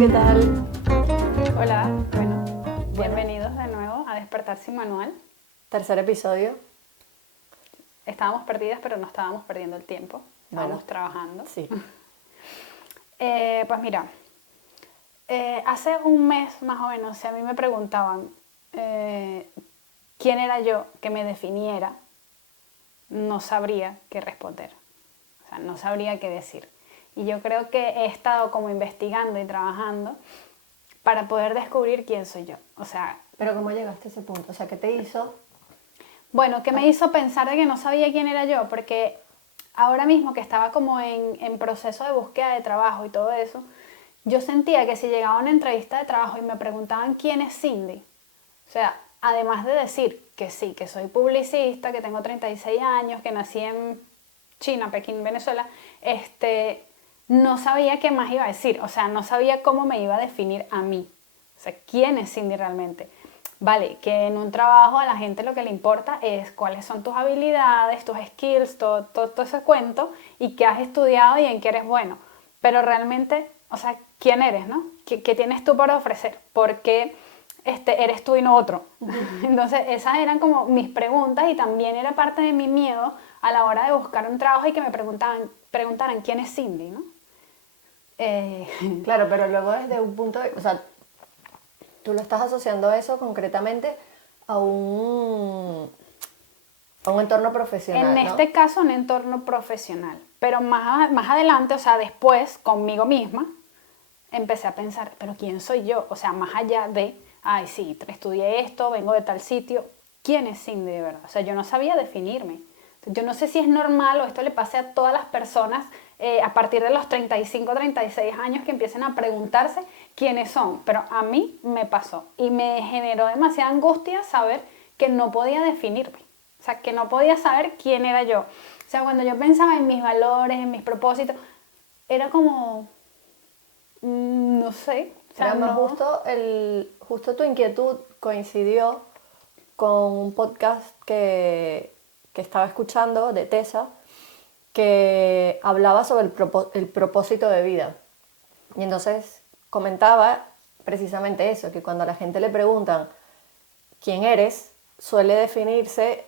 ¿qué tal? Hola, bueno, bienvenidos de nuevo a Despertar sin Manual. Tercer episodio. Estábamos perdidas, pero no estábamos perdiendo el tiempo. Estábamos Bueno, trabajando. Sí. Pues mira, hace un mes más o menos, si a mí me preguntaban quién era yo que me definiera, no sabría qué responder. O sea, no sabría qué decir. Y yo creo que he estado como investigando y trabajando para poder descubrir quién soy yo. O sea, Pero ¿cómo llegaste a ese punto? O sea, ¿qué te hizo? bueno, ¿qué me hizo pensar de que no sabía quién era yo? Porque ahora mismo que estaba como en proceso de búsqueda de trabajo y todo eso, yo sentía que si llegaba a una entrevista de trabajo y me preguntaban quién es Cindy, o sea, además de decir que sí, que soy publicista, que tengo 36 años, que nací en China, Pekín, Venezuela, no sabía qué más iba a decir, o sea, no sabía cómo me iba a definir a mí, o sea, quién es Cindy realmente. Vale, que en un trabajo a la gente lo que le importa es cuáles son tus habilidades, tus skills, todo ese cuento y qué has estudiado y en qué eres bueno. Pero realmente, o sea, ¿quién eres, no? ¿Qué tienes tú para ofrecer? ¿Por qué eres tú y no otro? Entonces, esas eran como mis preguntas y también era parte de mi miedo a la hora de buscar un trabajo y que me preguntaran quién es Cindy, ¿no? Claro, pero luego desde un punto de... O sea, tú lo estás asociando eso concretamente a un entorno profesional, En ¿no? este caso, un entorno profesional. Pero más adelante, o sea, después, conmigo misma, empecé a pensar, ¿pero quién soy yo? O sea, más allá de, ay, sí, estudié esto, vengo de tal sitio. ¿Quién es Cindy de verdad? O sea, yo no sabía definirme. Yo no sé si es normal o esto le pase a todas las personas a partir de los 35, 36 años que empiecen a preguntarse quiénes son. Pero a mí me pasó y me generó demasiada angustia saber que no podía definirme. O sea, que no podía saber quién era yo. O sea, cuando yo pensaba en mis valores, en mis propósitos, era como, no sé. O sea, Era más no. justo tu inquietud coincidió con un podcast que estaba escuchando de Tessa, que hablaba sobre el propósito de vida. Y entonces comentaba precisamente eso, que cuando a la gente le preguntan quién eres, suele definirse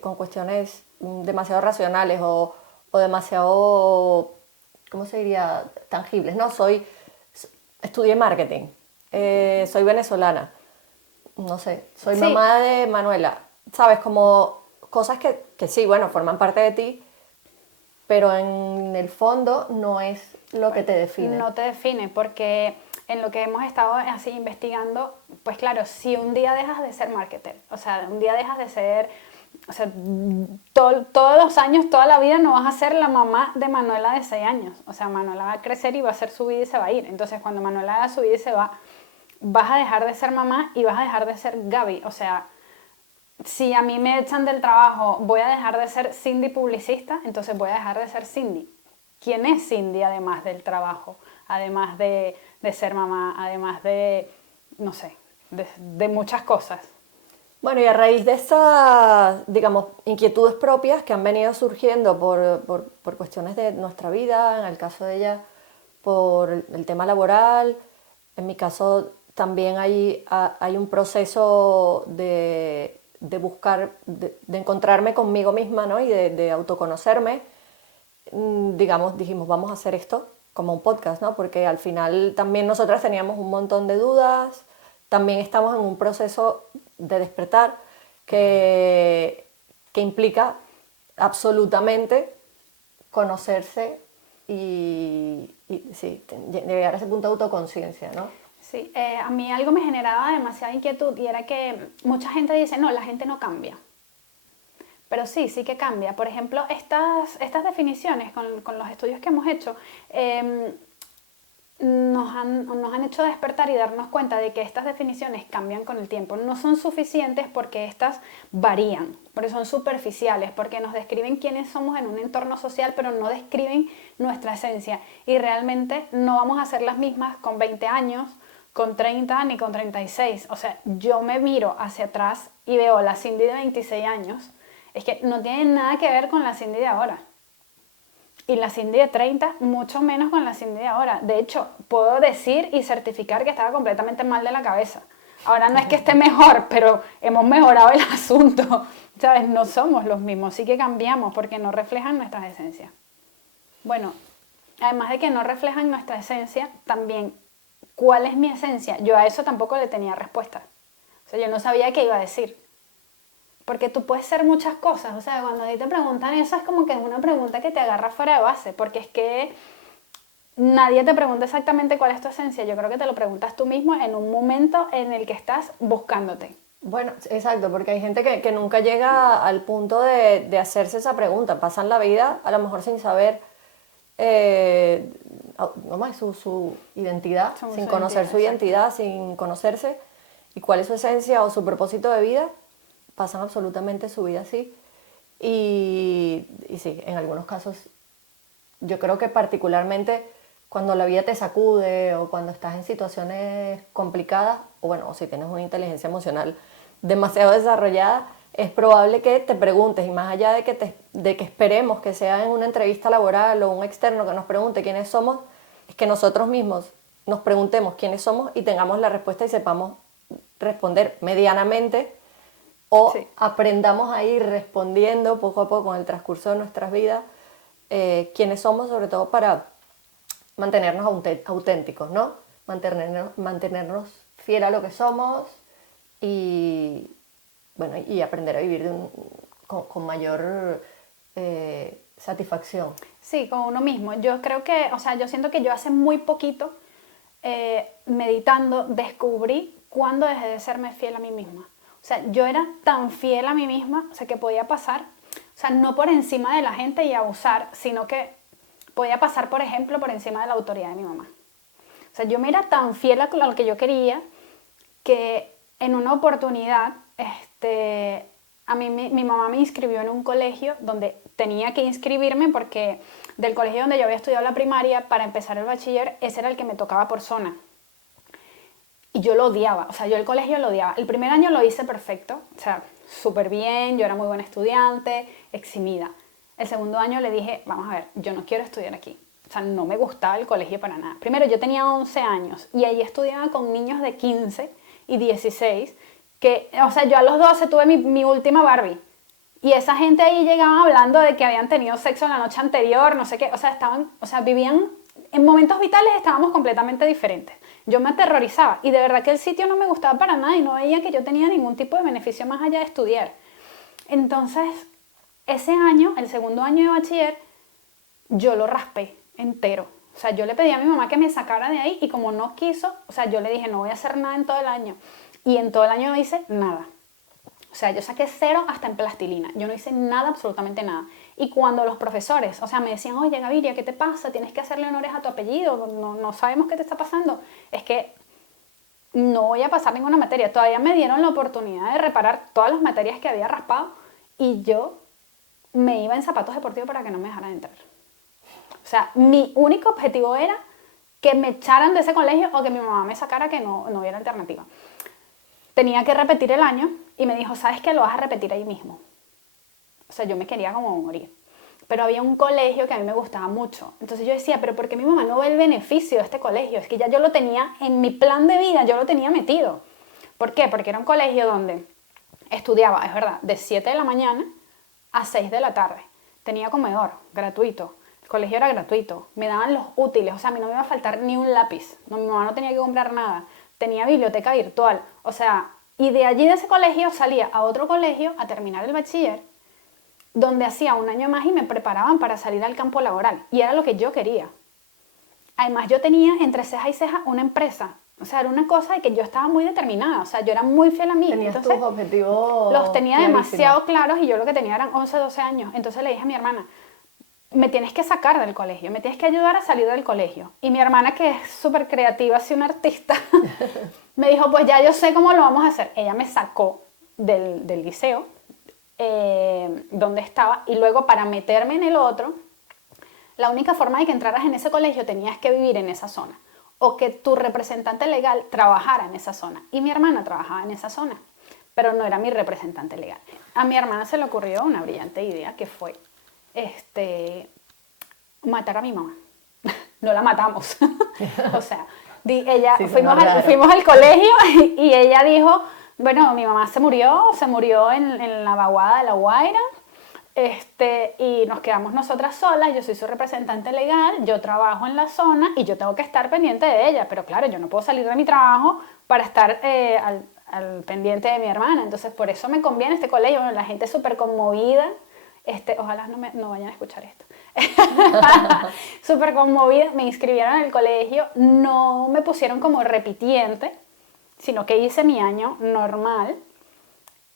con cuestiones demasiado racionales o demasiado, ¿cómo se diría?, tangibles. No, estudié marketing, soy venezolana, no sé, soy Sí, mamá de Manuela. ¿Sabes? Como cosas que sí, bueno, forman parte de ti, pero en el fondo no es lo que bueno, te define. no te define porque en lo que hemos estado así investigando, pues claro, si un día dejas de ser marketer, o sea, un día dejas de ser, o sea, todos los años, toda la vida no vas a ser la mamá de Manuela de 6 años, o sea, Manuela va a crecer y va a hacer su vida y se va a ir, entonces cuando Manuela haga su vida y se va, vas a dejar de ser mamá y vas a dejar de ser Gaby, o sea, si a mí me echan del trabajo, voy a dejar de ser Cindy publicista, entonces voy a dejar de ser Cindy. ¿Quién es Cindy además del trabajo? Además de ser mamá, además de, no sé, de muchas cosas. Bueno, y a raíz de estas, digamos, inquietudes propias que han venido surgiendo por cuestiones de nuestra vida, en el caso de ella, por el tema laboral, en mi caso también hay un proceso de buscar, de encontrarme conmigo misma, ¿no? Y de autoconocerme. Digamos, dijimos, vamos a hacer esto como un podcast, ¿no? Porque al final también nosotras teníamos un montón de dudas, también estamos en un proceso de despertar que implica absolutamente conocerse y sí, llegar a ese punto de autoconciencia, ¿no? Sí, a mí algo me generaba demasiada inquietud y era que mucha gente dice, no, la gente no cambia. Pero sí, sí que cambia. Por ejemplo, estas definiciones con los estudios que hemos hecho nos han hecho despertar y darnos cuenta de que estas definiciones cambian con el tiempo. No son suficientes porque estas varían, porque son superficiales, porque nos describen quiénes somos en un entorno social, pero no describen nuestra esencia. Y realmente no vamos a ser las mismas con 20 años, con 30 ni con 36. O sea, yo me miro hacia atrás y veo la Cindy de 26 años. Es que no tiene nada que ver con la Cindy de ahora. Y la Cindy de 30, mucho menos con la Cindy de ahora. De hecho, puedo decir y certificar que estaba completamente mal de la cabeza. Ahora no es que esté mejor, pero hemos mejorado el asunto. ¿Sabes? No somos los mismos, sí que cambiamos porque no reflejan nuestras esencias. Bueno, además de que no reflejan nuestra esencia, también, ¿cuál es mi esencia? Yo a eso tampoco le tenía respuesta. O sea, yo no sabía qué iba a decir. Porque tú puedes ser muchas cosas. O sea, cuando a ti te preguntan eso es como que es una pregunta que te agarra fuera de base. Porque es que nadie te pregunta exactamente cuál es tu esencia. Yo creo que te lo preguntas tú mismo en un momento en el que estás buscándote. Bueno, exacto, porque hay gente que nunca llega al punto de hacerse esa pregunta. Pasan la vida a lo mejor sin saber ¿cómo es? Su identidad, sin conocer su identidad, sin conocerse y cuál es su esencia o su propósito de vida. Pasan absolutamente su vida así. Y sí, en algunos casos, yo creo que particularmente cuando la vida te sacude o cuando estás en situaciones complicadas, o bueno, o si tienes una inteligencia emocional demasiado desarrollada, es probable que te preguntes, y más allá de que esperemos que sea en una entrevista laboral o un externo que nos pregunte quiénes somos, es que nosotros mismos nos preguntemos quiénes somos y tengamos la respuesta y sepamos responder medianamente o Sí. aprendamos a ir respondiendo poco a poco en el transcurso de nuestras vidas quiénes somos, sobre todo para mantenernos auténticos, ¿no? Mantenernos fiel a lo que somos y, bueno, y aprender a vivir con mayor satisfacción. Sí, con uno mismo. Yo creo que, o sea, yo siento que yo hace muy poquito, meditando, descubrí cuándo dejé de serme fiel a mí misma. O sea, yo era tan fiel a mí misma, o sea, que podía pasar, o sea, no por encima de la gente y abusar, sino que podía pasar, por ejemplo, por encima de la autoridad de mi mamá. O sea, yo me era tan fiel a lo que yo quería que en una oportunidad, a mí mi mamá me inscribió en un colegio donde tenía que inscribirme porque del colegio donde yo había estudiado la primaria, para empezar el bachiller, ese era el que me tocaba por zona. Y yo lo odiaba, o sea, yo el colegio lo odiaba. El primer año lo hice perfecto, o sea, súper bien, yo era muy buena estudiante, eximida. El segundo año le dije, vamos a ver, yo no quiero estudiar aquí. O sea, no me gustaba el colegio para nada. Primero, yo tenía 11 años y ahí estudiaba con niños de 15 y 16, que, o sea, yo a los 12 tuve mi última Barbie. Y esa gente ahí llegaba hablando de que habían tenido sexo la noche anterior, no sé qué, o sea, vivían, en momentos vitales estábamos completamente diferentes. Yo me aterrorizaba y de verdad que el sitio no me gustaba para nada y no veía que yo tenía ningún tipo de beneficio más allá de estudiar. Entonces, ese año, el segundo año de bachiller, yo lo raspé entero. O sea, yo le pedí a mi mamá que me sacara de ahí y como no quiso, o sea, yo le dije, no voy a hacer nada en todo el año. Y en todo el año no hice nada. O sea, yo saqué 0 hasta en plastilina. Yo no hice nada, absolutamente nada. Y cuando los profesores, o sea, me decían, oye, Gaviria, ¿qué te pasa? Tienes que hacerle honores a tu apellido. No sabemos qué te está pasando. Es que no voy a pasar ninguna materia. Todavía me dieron la oportunidad de reparar todas las materias que había raspado y yo me iba en zapatos deportivos para que no me dejaran entrar. O sea, mi único objetivo era que me echaran de ese colegio o que mi mamá me sacara, que no hubiera alternativa. Tenía que repetir el año y me dijo, ¿sabes qué? Lo vas a repetir ahí mismo. O sea, yo me quería como morir. Pero había un colegio que a mí me gustaba mucho. Entonces yo decía, pero ¿por qué mi mamá no ve el beneficio de este colegio? Es que ya yo lo tenía en mi plan de vida, yo lo tenía metido. ¿Por qué? Porque era un colegio donde estudiaba, es verdad, de 7 de la mañana a 6 de la tarde. Tenía comedor gratuito. El colegio era gratuito. Me daban los útiles. O sea, a mí no me iba a faltar ni un lápiz. No, mi mamá no tenía que comprar nada. Tenía biblioteca virtual. O sea, y de allí de ese colegio salía a otro colegio a terminar el bachiller, donde hacía un año más y me preparaban para salir al campo laboral. Y era lo que yo quería. Además, yo tenía entre ceja y ceja una empresa. O sea, era una cosa de que yo estaba muy determinada. O sea, yo era muy fiel a mí. Tenías entonces, tus objetivos los tenía clarísimos. demasiado claros y yo lo que tenía eran 11, 12 años. Entonces le dije a mi hermana, me tienes que sacar del colegio, me tienes que ayudar a salir del colegio. Y mi hermana, que es súper creativa, así una artista, me dijo, pues ya yo sé cómo lo vamos a hacer. Ella me sacó del liceo, donde estaba, y luego para meterme en el otro, la única forma de que entraras en ese colegio tenías que vivir en esa zona o que tu representante legal trabajara en esa zona. Y mi hermana trabajaba en esa zona, pero no era mi representante legal. A mi hermana se le ocurrió una brillante idea que fue, matar a mi mamá. No la matamos. O sea, Sí, fuimos, suena raro. fuimos al colegio y ella dijo, bueno, mi mamá se murió en la vaguada de La Guaira, y nos quedamos nosotras solas, yo soy su representante legal, yo trabajo en la zona y yo tengo que estar pendiente de ella, pero claro, yo no puedo salir de mi trabajo para estar al pendiente de mi hermana, entonces por eso me conviene este colegio, bueno, la gente es súper conmovida, ojalá no vayan a escuchar esto. Súper conmovida, me inscribieron en el colegio, no me pusieron como repitiente, sino que hice mi año normal.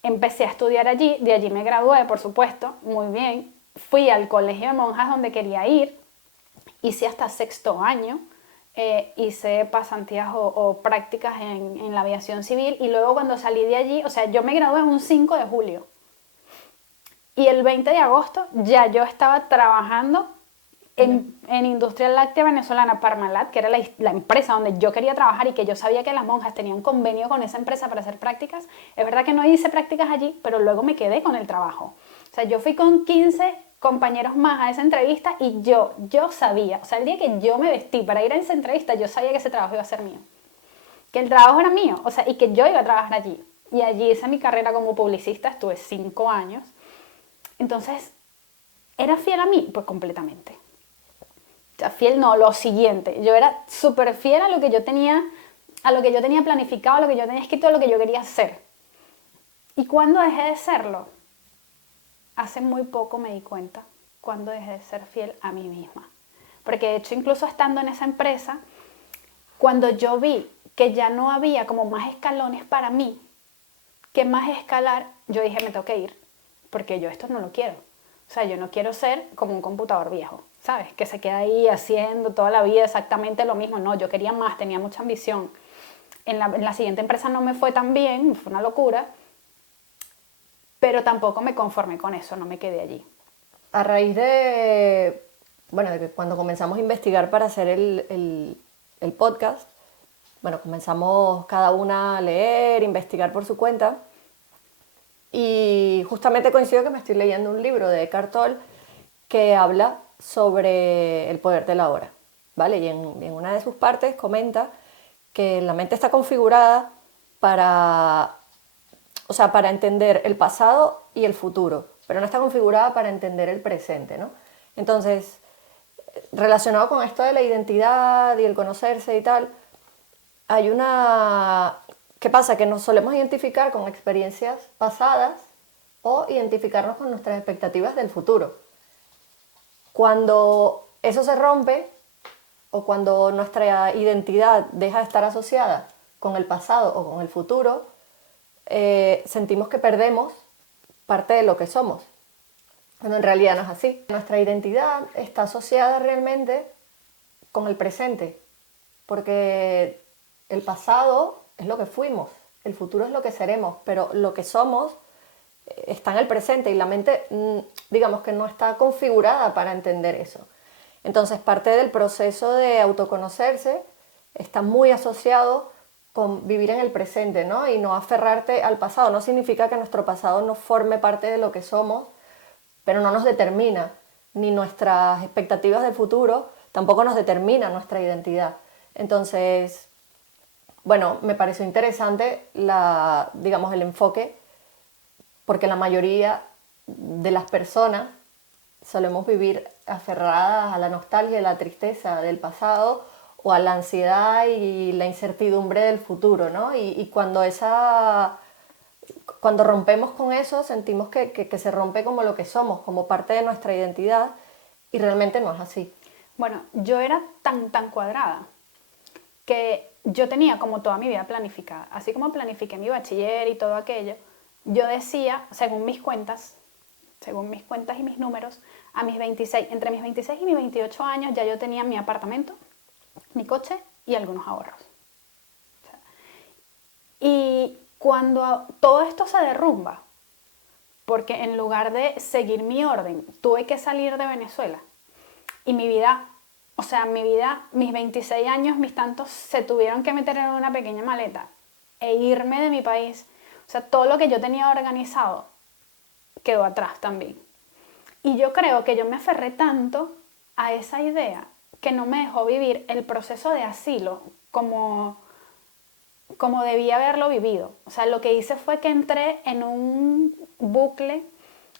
Empecé a estudiar allí, de allí me gradué, por supuesto, muy bien. Fui al colegio de monjas donde quería ir, hice hasta sexto año, hice pasantías o prácticas en la aviación civil y luego cuando salí de allí, o sea, yo me gradué un 5 de julio y el 20 de agosto ya yo estaba trabajando en Industria Láctea Venezolana Parmalat, que era la empresa donde yo quería trabajar y que yo sabía que las monjas tenían convenio con esa empresa para hacer prácticas. Es verdad que no hice prácticas allí, pero luego me quedé con el trabajo. O sea, yo fui con 15 compañeros más a esa entrevista y yo sabía, o sea, el día que yo me vestí para ir a esa entrevista, yo sabía que ese trabajo iba a ser mío. Que el trabajo era mío, o sea, y que yo iba a trabajar allí. Y allí hice mi carrera como publicista, estuve 5 años. Entonces, ¿era fiel a mí? Pues completamente. O sea, fiel no, lo siguiente. Yo era súper fiel a lo que yo tenía, planificado, a lo que yo tenía escrito, a lo que yo quería hacer. ¿Y cuándo dejé de serlo? Hace muy poco me di cuenta cuando dejé de ser fiel a mí misma. Porque de hecho, incluso estando en esa empresa, cuando yo vi que ya no había como más escalones para mí, que más escalar, yo dije, me tengo que ir, porque yo esto no lo quiero. O sea, yo no quiero ser como un computador viejo, ¿sabes? Que se queda ahí haciendo toda la vida exactamente lo mismo. No, yo quería más, tenía mucha ambición. En la siguiente empresa no me fue tan bien, fue una locura, pero tampoco me conformé con eso, no me quedé allí. A raíz bueno, de que cuando comenzamos a investigar para hacer el podcast, bueno, comenzamos cada una a leer, investigar por su cuenta. Y justamente coincido que me estoy leyendo un libro de Eckhart Tolle que habla sobre el poder de la hora, ¿vale? Y en una de sus partes comenta que la mente está configurada para, o sea, para entender el pasado y el futuro, pero no está configurada para entender el presente, ¿no? Entonces, relacionado con esto de la identidad y el conocerse y tal, hay una... ¿Qué pasa? Que nos solemos identificar con experiencias pasadas o identificarnos con nuestras expectativas del futuro. Cuando eso se rompe o cuando nuestra identidad deja de estar asociada con el pasado o con el futuro, sentimos que perdemos parte de lo que somos. Cuando en realidad no es así. Nuestra identidad está asociada realmente con el presente, porque el pasado es lo que fuimos, el futuro es lo que seremos, pero lo que somos está en el presente y la mente, digamos que no está configurada para entender eso. Entonces, parte del proceso de autoconocerse está muy asociado con vivir en el presente, ¿no? Y no aferrarte al pasado. No significa que nuestro pasado no forme parte de lo que somos, pero no nos determina, ni nuestras expectativas del futuro tampoco nos determinan nuestra identidad. Entonces, bueno, me pareció interesante digamos, el enfoque, porque la mayoría de las personas solemos vivir aferradas a la nostalgia y la tristeza del pasado o a la ansiedad y la incertidumbre del futuro, ¿no? Y cuando rompemos con eso sentimos que se rompe como lo que somos, como parte de nuestra identidad y realmente no es así. Bueno, yo era tan cuadrada que yo tenía como toda mi vida planificada. Así como planifiqué mi bachiller y todo aquello, yo decía, según mis cuentas y mis números, entre mis 26 y mis 28 años ya yo tenía mi apartamento, mi coche y algunos ahorros. O sea, y cuando todo esto se derrumba, porque en lugar de seguir mi orden, tuve que salir de Venezuela y mi vida, mis 26 años, mis tantos, se tuvieron que meter en una pequeña maleta e irme de mi país. O sea, todo lo que yo tenía organizado quedó atrás también. Y yo creo que yo me aferré tanto a esa idea que no me dejó vivir el proceso de asilo como debía haberlo vivido. O sea, lo que hice fue que entré en un bucle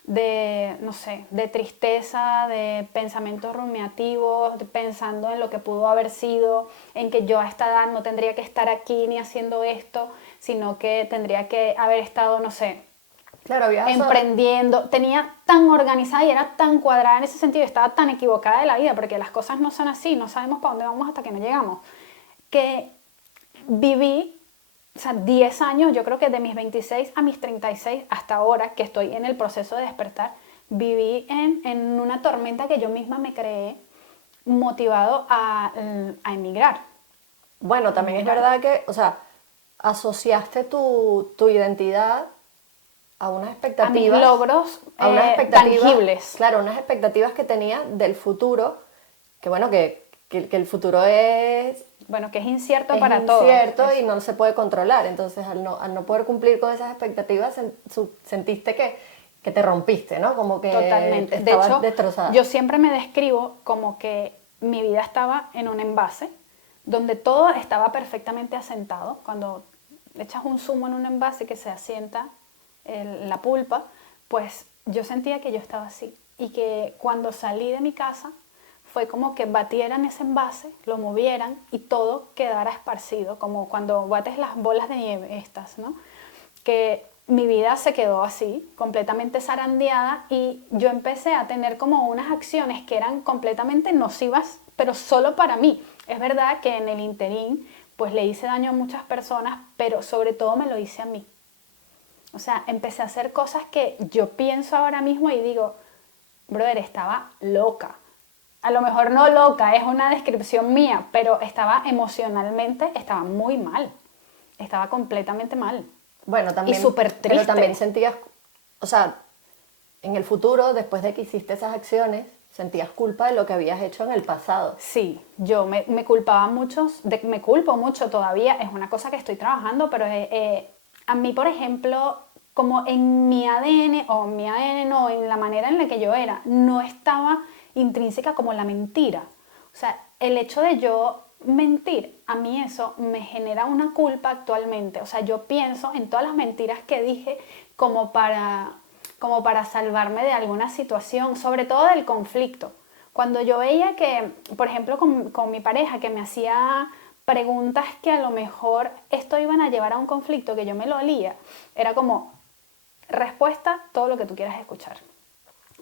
de, no sé, de tristeza, de pensamientos rumiativos, pensando en lo que pudo haber sido, en que yo a esta edad no tendría que estar aquí ni haciendo esto, sino que tendría que haber estado, no sé, Claro, emprendiendo. Tenía tan organizada y era tan cuadrada en ese sentido, estaba tan equivocada de la vida, porque las cosas no son así, no sabemos para dónde vamos hasta que no llegamos, que viví, o sea, 10 años, yo creo que de mis 26 a mis 36 hasta ahora, que estoy en el proceso de despertar, viví en una tormenta que yo misma me creé, motivado a emigrar. Bueno, también es verdad que, o sea, asociaste tu identidad a unas A mis expectativas, logros a unas expectativas, tangibles. claro, unas expectativas que tenías del futuro, que bueno, que el futuro es Bueno, que es incierto para todos. incierto y no se puede controlar. Entonces, al no poder cumplir con esas expectativas, sentiste que te rompiste, ¿no? Como que Totalmente. De estabas hecho, destrozada. yo siempre me describo como que mi vida estaba en un envase donde todo estaba perfectamente asentado. Cuando echas un zumo en un envase que se asienta la pulpa, pues yo sentía que yo estaba así. Y que cuando salí de mi casa fue como que batieran ese envase, lo movieran y todo quedara esparcido, como cuando bates las bolas de nieve estas, ¿no? Que mi vida se quedó así, completamente zarandeada, y yo empecé a tener como unas acciones que eran completamente nocivas, pero solo para mí. Es verdad que en el interín pues le hice daño a muchas personas, pero sobre todo me lo hice a mí. O sea, empecé a hacer cosas que yo pienso ahora mismo y digo, brother, estaba loca. A lo mejor no loca, es una descripción mía, pero estaba emocionalmente, estaba muy mal. Estaba completamente mal. Bueno, Y también, súper pero también triste. sentías, o sea, en el futuro, después de que hiciste esas acciones, sentías culpa de lo que habías hecho en el pasado. Sí, yo me culpaba mucho, me culpo mucho todavía, es una cosa que estoy trabajando, pero a mí, por ejemplo, como en mi ADN, o en mi ADN no, en la manera en la que yo era, no estaba intrínseca como la mentira. O sea, el hecho de yo mentir, a mí eso me genera una culpa actualmente. O sea, yo pienso en todas las mentiras que dije como para salvarme de alguna situación, sobre todo del conflicto. Cuando yo veía que, por ejemplo, con mi pareja, que me hacía preguntas que a lo mejor esto iban a llevar a un conflicto, que yo me lo olía, era como, respuesta, todo lo que tú quieras escuchar.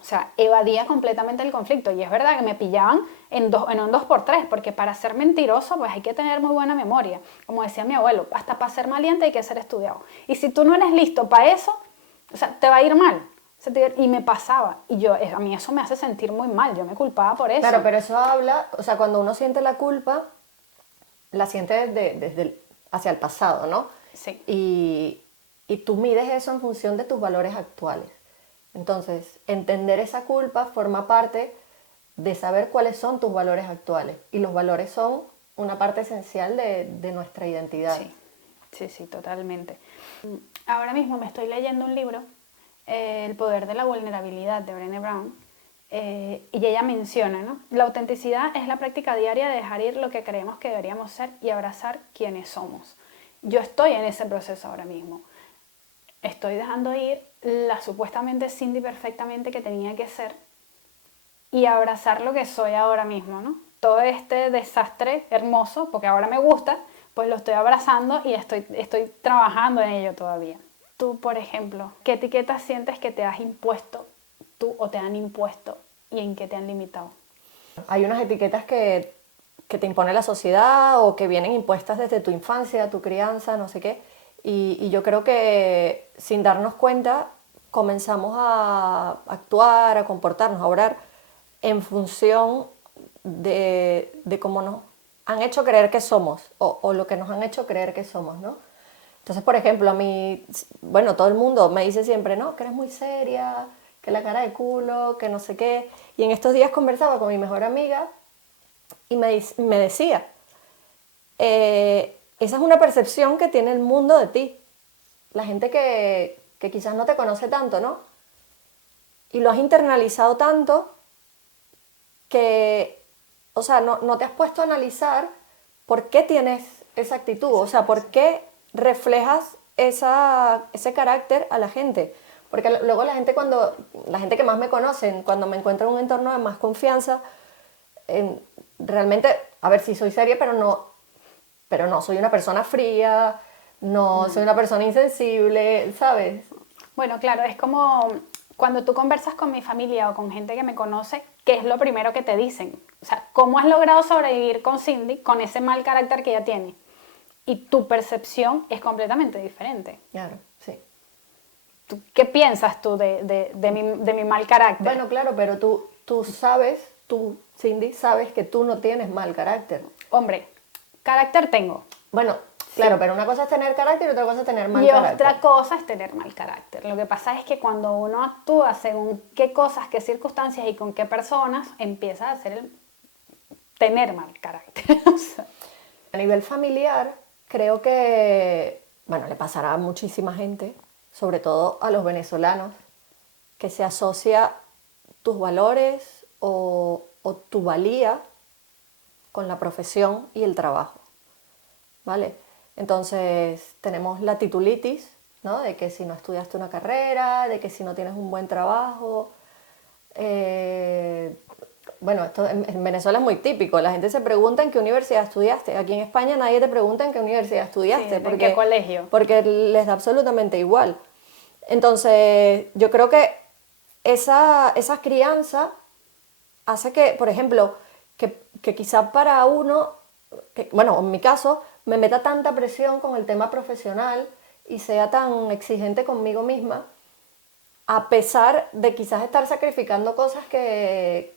O sea, evadía completamente el conflicto. Y es verdad que me pillaban en un 2x3, porque para ser mentiroso pues hay que tener muy buena memoria. Como decía mi abuelo, hasta para ser maleante hay que ser estudiado. Y si tú no eres listo para eso, o sea, te va a ir mal. Y me pasaba. Y a mí eso me hace sentir muy mal. Yo me culpaba por eso. Claro, pero eso habla, o sea, cuando uno siente la culpa, la siente hacia el pasado, ¿no? Sí. Y tú mides eso en función de tus valores actuales. Entonces, entender esa culpa forma parte de saber cuáles son tus valores actuales. Y los valores son una parte esencial de nuestra identidad. Sí, sí, sí, totalmente. Ahora mismo me estoy leyendo un libro, El poder de la vulnerabilidad, de Brené Brown, y ella menciona, ¿no? La autenticidad es la práctica diaria de dejar ir lo que creemos que deberíamos ser y abrazar quienes somos. Yo estoy en ese proceso ahora mismo. Estoy dejando ir la supuestamente Cindy perfectamente que tenía que ser y abrazar lo que soy ahora mismo, ¿no? Todo este desastre hermoso, porque ahora me gusta, pues lo estoy abrazando y estoy trabajando en ello todavía. Tú, por ejemplo, ¿qué etiquetas sientes que te has impuesto tú o te han impuesto y en qué te han limitado? Hay unas etiquetas que te impone la sociedad o que vienen impuestas desde tu infancia, tu crianza, no sé qué. Y yo creo que sin darnos cuenta comenzamos a actuar, a comportarnos, a obrar en función de cómo nos han hecho creer que somos o lo que nos han hecho creer que somos, ¿no? Entonces, por ejemplo, a mí, bueno, todo el mundo me dice siempre, no, que eres muy seria, que la cara de culo, que no sé qué. Y en estos días conversaba con mi mejor amiga y me decía, esa es una percepción que tiene el mundo de ti. La gente que quizás no te conoce tanto, ¿no? Y lo has internalizado tanto que, o sea, no te has puesto a analizar por qué tienes esa actitud, o sea, por qué reflejas ese carácter a la gente. Porque luego la gente que más me conocen, cuando me encuentro en un entorno de más confianza, realmente, a ver, si soy seria, pero no, soy una persona fría, no soy una persona insensible, ¿sabes? Bueno, claro, es como cuando tú conversas con mi familia o con gente que me conoce, ¿qué es lo primero que te dicen? O sea, ¿cómo has logrado sobrevivir con Cindy con ese mal carácter que ella tiene? Y tu percepción es completamente diferente. Claro, sí. ¿Qué piensas tú de mi mal carácter? Bueno, claro, pero tú, Cindy, sabes que tú no tienes mal carácter. Hombre, carácter tengo. Bueno, claro, pero una cosa es tener carácter y otra cosa es tener mal Y carácter. otra cosa es tener mal carácter. Lo que pasa es que cuando uno actúa según qué cosas, qué circunstancias y con qué personas, empieza a tener mal carácter. O sea, A nivel familiar, creo que, bueno, le pasará a muchísima gente, sobre todo a los venezolanos, que se asocia tus valores o tu valía con la profesión y el trabajo, ¿vale? Entonces tenemos la titulitis, ¿no? De que si no estudiaste una carrera, de que si no tienes un buen trabajo. Bueno, esto en Venezuela es muy típico. La gente se pregunta en qué universidad estudiaste. Aquí en España nadie te pregunta en qué universidad estudiaste. ¿en qué colegio? Porque les da absolutamente igual. Entonces, yo creo que esa crianza hace que, por ejemplo, que quizá para uno, bueno, en mi caso, me meta tanta presión con el tema profesional y sea tan exigente conmigo misma, a pesar de quizás estar sacrificando cosas que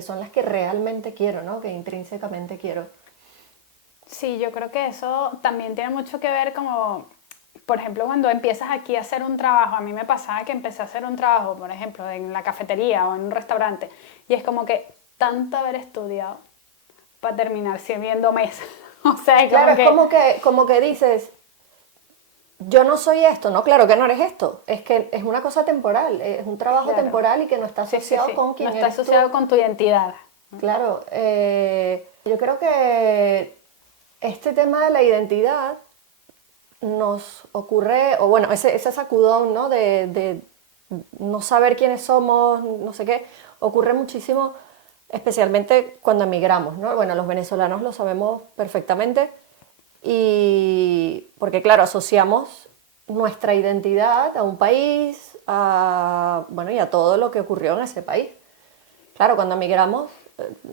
son las que realmente quiero, ¿no? Que intrínsecamente quiero. Sí, yo creo que eso también tiene mucho que ver como, por ejemplo, cuando empiezas aquí a hacer un trabajo, a mí me pasaba que empecé a hacer un trabajo, por ejemplo, en la cafetería o en un restaurante, y es como que tanto haber estudiado para terminar sirviendo mesa. O sea, es Claro, como que... es como que dices, yo no soy esto, no, claro que no eres esto, es que es una cosa temporal, es un trabajo Claro. temporal y que no está asociado Sí. con quién No está eres tú. asociado con tu identidad. Claro, yo creo que este tema de la identidad nos ocurre, o bueno, ese sacudón, ¿no? De no saber quiénes somos, no sé qué, ocurre muchísimo, especialmente cuando emigramos, ¿no? Bueno, los venezolanos lo sabemos perfectamente, y porque claro, asociamos nuestra identidad a un país, bueno, y a todo lo que ocurrió en ese país. Claro, cuando emigramos,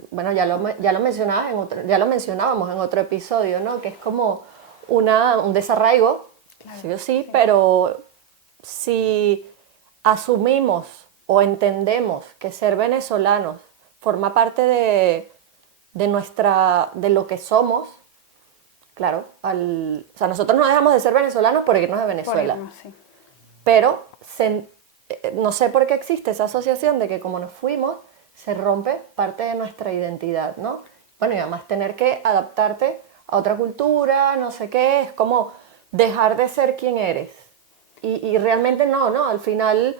bueno, ya lo mencionábamos en otro episodio, ¿no? Que es como un desarraigo, claro, sí o sí, pero si asumimos o entendemos que ser venezolanos forma parte de lo que somos, claro, o sea, nosotros no dejamos de ser venezolanos por irnos de Venezuela. Por irnos, sí. Pero no sé por qué existe esa asociación de que como nos fuimos, se rompe parte de nuestra identidad, ¿no? Bueno, y además tener que adaptarte a otra cultura, no sé qué, es como dejar de ser quien eres. Y realmente no, al final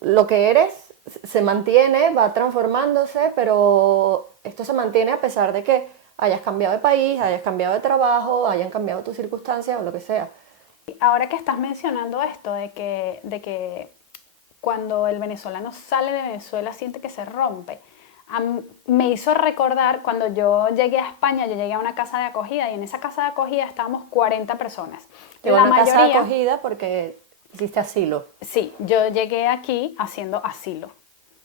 lo que eres se mantiene, va transformándose, pero esto se mantiene a pesar de que hayas cambiado de país, hayas cambiado de trabajo, hayan cambiado tus circunstancias o lo que sea. Ahora que estás mencionando esto de que cuando el venezolano sale de Venezuela siente que se rompe, me hizo recordar cuando yo llegué a España, yo llegué a una casa de acogida y en esa casa de acogida estábamos 40 personas. Llegó a una casa de acogida porque hiciste asilo. Sí, yo llegué aquí haciendo asilo.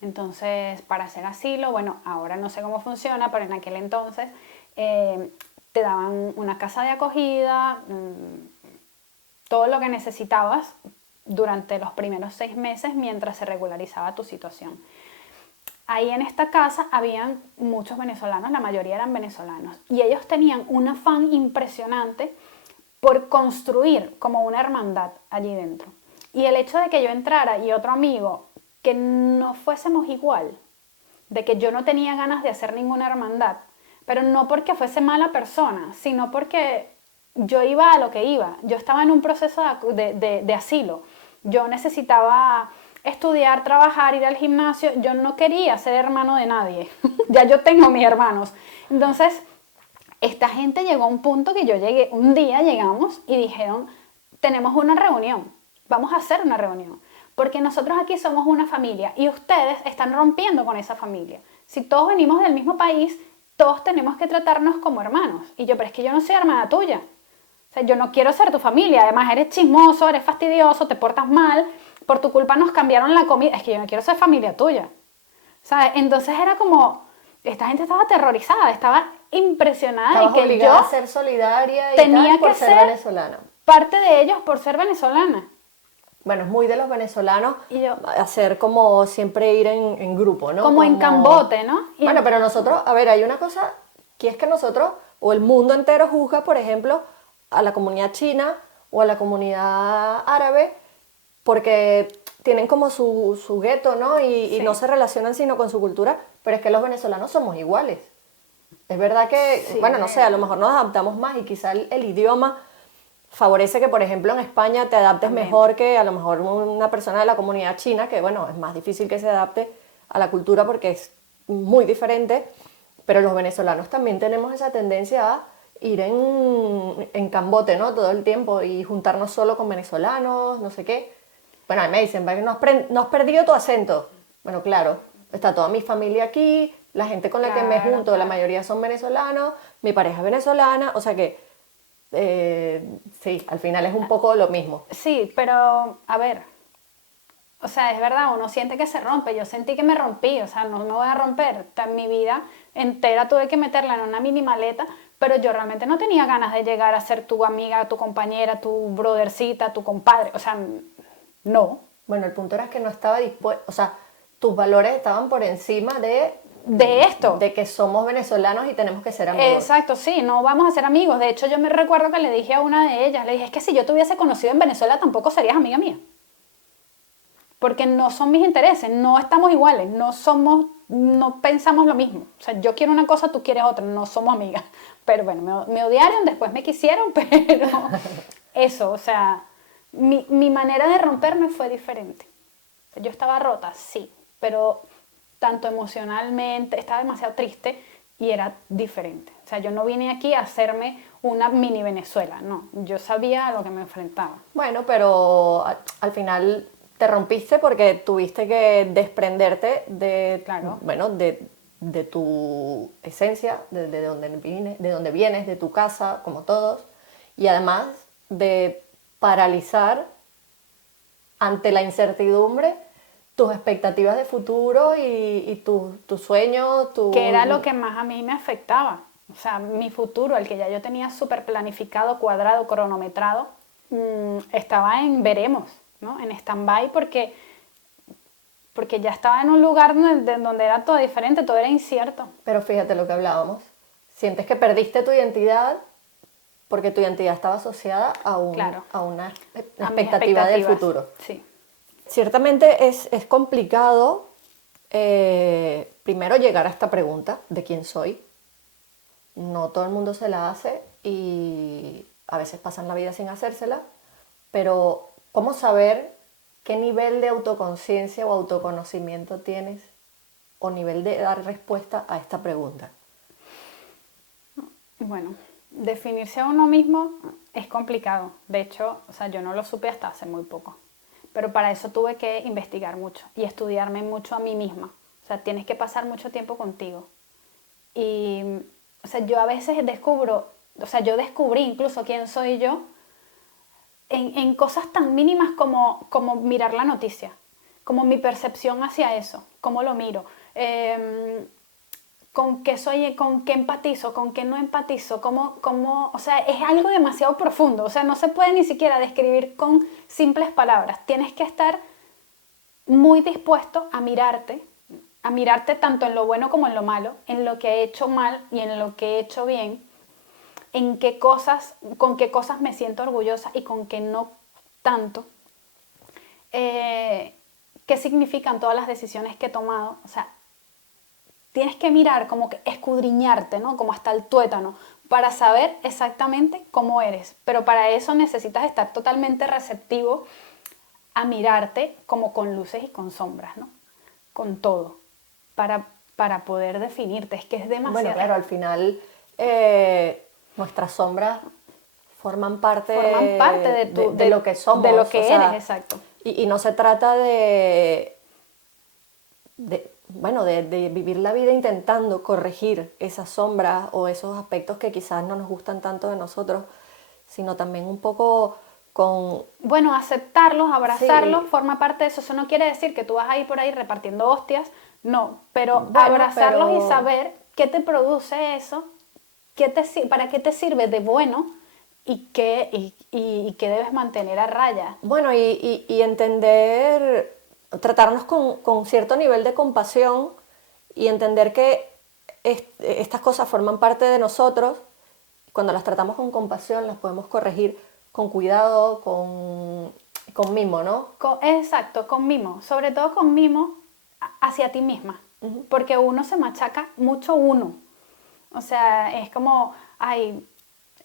Entonces, para hacer asilo, bueno, ahora no sé cómo funciona, pero en aquel entonces te daban una casa de acogida, todo lo que necesitabas durante los primeros 6 meses mientras se regularizaba tu situación. Ahí en esta casa habían muchos venezolanos, la mayoría eran venezolanos, y ellos tenían un afán impresionante por construir como una hermandad allí dentro. Y el hecho de que yo entrara y otro amigo, que no fuésemos igual, de que yo no tenía ganas de hacer ninguna hermandad, pero no porque fuese mala persona, sino porque yo iba a lo que iba. Yo estaba en un proceso de asilo. Yo necesitaba estudiar, trabajar, ir al gimnasio. Yo no quería ser hermano de nadie. Ya yo tengo mis hermanos. Entonces, esta gente llegó a un punto que yo llegué, un día llegamos y dijeron, tenemos una reunión, vamos a hacer una reunión, porque nosotros aquí somos una familia y ustedes están rompiendo con esa familia. Si todos venimos del mismo país, todos tenemos que tratarnos como hermanos. Y yo, pero es que yo no soy hermana tuya. O sea, yo no quiero ser tu familia, además eres chismoso, eres fastidioso, te portas mal, por tu culpa nos cambiaron la comida, es que yo no quiero ser familia tuya. ¿Sabes? Entonces era como, esta gente estaba aterrorizada, estaba impresionada Estabas de que obligada yo a ser solidaria y tenía tal por que ser ser venezolana. parte de ellos por ser venezolana. Bueno, es muy de los venezolanos Y yo, hacer como siempre ir en grupo, ¿no? como en cambote, ¿no? Y Bueno, pero nosotros, a ver, hay una cosa que es que nosotros, o el mundo entero juzga, por ejemplo, a la comunidad china o a la comunidad árabe porque tienen como su gueto, ¿no? Y Sí. no se relacionan sino con su cultura, pero es que los venezolanos somos iguales. Es verdad que, Sí, bueno, no sé, a lo mejor nos adaptamos más y quizá el idioma favorece que, por ejemplo, en España te adaptes también. mejor que a lo mejor una persona de la comunidad china, que, bueno, es más difícil que se adapte a la cultura porque es muy diferente, pero los venezolanos también tenemos esa tendencia a ir en cambote, ¿no? Todo el tiempo y juntarnos solo con venezolanos, no sé qué. Bueno, a mí me dicen, "¿Vale, no has perdido tu acento?". Bueno, claro, está toda mi familia aquí, la gente con la que me Claro, junto, la claro. mayoría son venezolanos, mi pareja es venezolana, o sea que sí, al final es un poco lo mismo. Sí, pero a ver, o sea, es verdad, uno siente que se rompe. Yo sentí que me rompí, o sea, no me voy a romper. En mi vida entera tuve que meterla en una mini maleta, pero yo realmente no tenía ganas de llegar a ser tu amiga, tu compañera, tu brothercita, tu compadre. O sea, no. Bueno, el punto era que no estaba dispuesto, o sea, tus valores estaban por encima De esto. de que somos venezolanos y tenemos que ser amigos. Exacto, sí, no vamos a ser amigos. De hecho, yo me recuerdo que le dije a una de ellas, le dije, es que si yo te hubiese conocido en Venezuela tampoco serías amiga mía. Porque no son mis intereses, no estamos iguales, no somos, no pensamos lo mismo. O sea, yo quiero una cosa, tú quieres otra, no somos amigas. Pero bueno, me odiaron, después me quisieron, pero eso, o sea, mi manera de romperme fue diferente. Yo estaba rota, sí, pero tanto emocionalmente, estaba demasiado triste y era diferente. O sea, yo no vine aquí a hacerme una mini Venezuela, no. Yo sabía a lo que me enfrentaba. Bueno, pero al final te rompiste porque tuviste que desprenderte de, Claro. bueno, de tu esencia, de donde vienes, de tu casa, como todos, y además de paralizar ante la incertidumbre tus expectativas de futuro y tus sueños, Que era lo que más a mí me afectaba. O sea, mi futuro, el que ya yo tenía súper planificado, cuadrado, cronometrado, estaba en veremos, ¿no? En stand-by porque ya estaba en un lugar donde era todo diferente, todo era incierto. Pero fíjate lo que hablábamos. Sientes que perdiste tu identidad porque tu identidad estaba asociada Claro. a una A mis expectativa del expectativas. futuro. Sí. Ciertamente es complicado primero llegar a esta pregunta de quién soy. No todo el mundo se la hace y a veces pasan la vida sin hacérsela, pero ¿cómo saber qué nivel de autoconciencia o autoconocimiento tienes o nivel de dar respuesta a esta pregunta? Bueno, definirse a uno mismo es complicado. De hecho, o sea, yo no lo supe hasta hace muy poco. Pero para eso tuve que investigar mucho y estudiarme mucho a mí misma. O sea, tienes que pasar mucho tiempo contigo. Y, o sea, yo a veces descubro, o sea, yo descubrí incluso quién soy yo en cosas tan mínimas como mirar la noticia, como mi percepción hacia eso, cómo lo miro. Con qué soy, con qué empatizo, con qué no empatizo, o sea, es algo demasiado profundo, o sea, no se puede ni siquiera describir con simples palabras, tienes que estar muy dispuesto a mirarte tanto en lo bueno como en lo malo, en lo que he hecho mal y en lo que he hecho bien, con qué cosas me siento orgullosa y con qué no tanto, qué significan todas las decisiones que he tomado, o sea, tienes que mirar, como que escudriñarte, ¿no? Como hasta el tuétano, para saber exactamente cómo eres. Pero para eso necesitas estar totalmente receptivo a mirarte como con luces y con sombras, ¿no? Con todo, para poder definirte. Es que es demasiado. Bueno, claro, al final nuestras sombras forman parte de lo que somos. De lo que o sea, eres, exacto. Y no se trata bueno, de vivir la vida intentando corregir esas sombras o esos aspectos que quizás no nos gustan tanto de nosotros, sino también un poco con... Bueno, aceptarlos, abrazarlos, Sí, forma parte de eso. Eso no quiere decir que tú vas a ir por ahí repartiendo hostias, no, pero bueno, abrazarlos y pero... saber qué te produce eso, para qué te sirve de bueno y qué debes mantener a raya. Bueno, y entender, tratarnos con cierto nivel de compasión y entender que estas cosas forman parte de nosotros. Cuando las tratamos con compasión, las podemos corregir con cuidado, con mimo, ¿no? Exacto, con mimo, sobre todo con mimo hacia ti misma, porque uno se machaca mucho uno. O sea, es como, ay,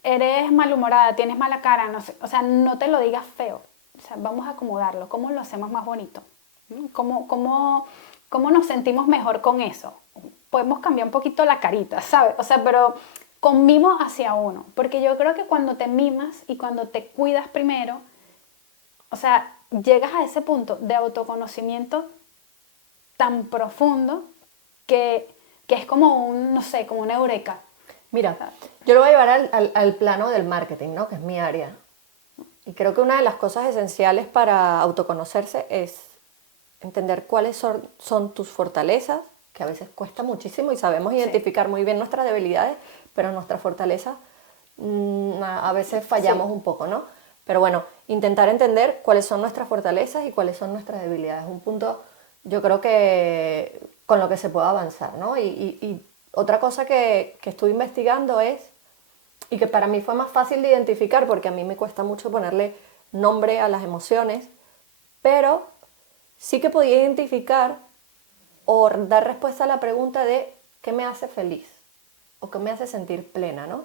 eres malhumorada, tienes mala cara, no sé, o sea, no te lo digas feo. O sea, vamos a acomodarlo. ¿Cómo lo hacemos más bonito? ¿Mm? ¿Cómo nos sentimos mejor con eso? Podemos cambiar un poquito la carita, ¿sabes? O sea, pero con mimo hacia uno. Porque yo creo que cuando te mimas y cuando te cuidas primero, o sea, llegas a ese punto de autoconocimiento tan profundo que es como un, no sé, como una eureka. Mira, yo lo voy a llevar al plano del marketing, ¿no? Que es mi área. Y creo que una de las cosas esenciales para autoconocerse es entender cuáles son tus fortalezas, que a veces cuesta muchísimo y sabemos identificar muy bien nuestras debilidades, pero nuestras fortalezas a veces fallamos un poco, ¿no? Pero bueno, intentar entender cuáles son nuestras fortalezas y cuáles son nuestras debilidades. Es un punto, yo creo que con lo que se puede avanzar, ¿no? Y otra cosa que estuve investigando es, y que para mí fue más fácil de identificar, porque a mí me cuesta mucho ponerle nombre a las emociones, pero sí que podía identificar o dar respuesta a la pregunta de qué me hace feliz o qué me hace sentir plena, ¿no?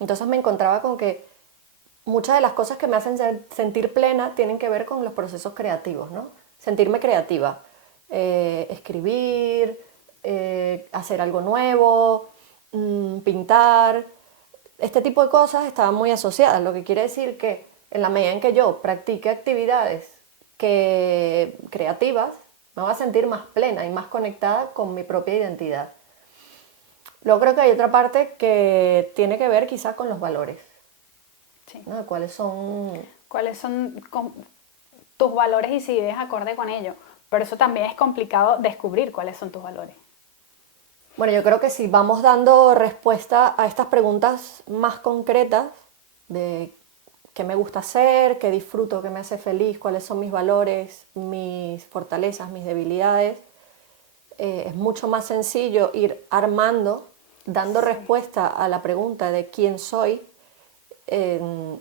Entonces me encontraba con que muchas de las cosas que me hacen sentir plena tienen que ver con los procesos creativos, ¿no? Sentirme creativa, escribir, hacer algo nuevo, pintar. Este tipo de cosas estaban muy asociadas, lo que quiere decir que en la medida en que yo practique actividades creativas, me voy a sentir más plena y más conectada con mi propia identidad. Luego creo que hay otra parte que tiene que ver quizás con los valores, Sí. ¿no? ¿Cuáles son? ¿Cuáles son tus valores y si vives acorde con ellos? Pero eso también es complicado descubrir cuáles son tus valores. Bueno, yo creo que si vamos dando respuesta a estas preguntas más concretas de qué me gusta hacer, qué disfruto, qué me hace feliz, cuáles son mis valores, mis fortalezas, mis debilidades, es mucho más sencillo ir armando, dando respuesta a la pregunta de quién soy.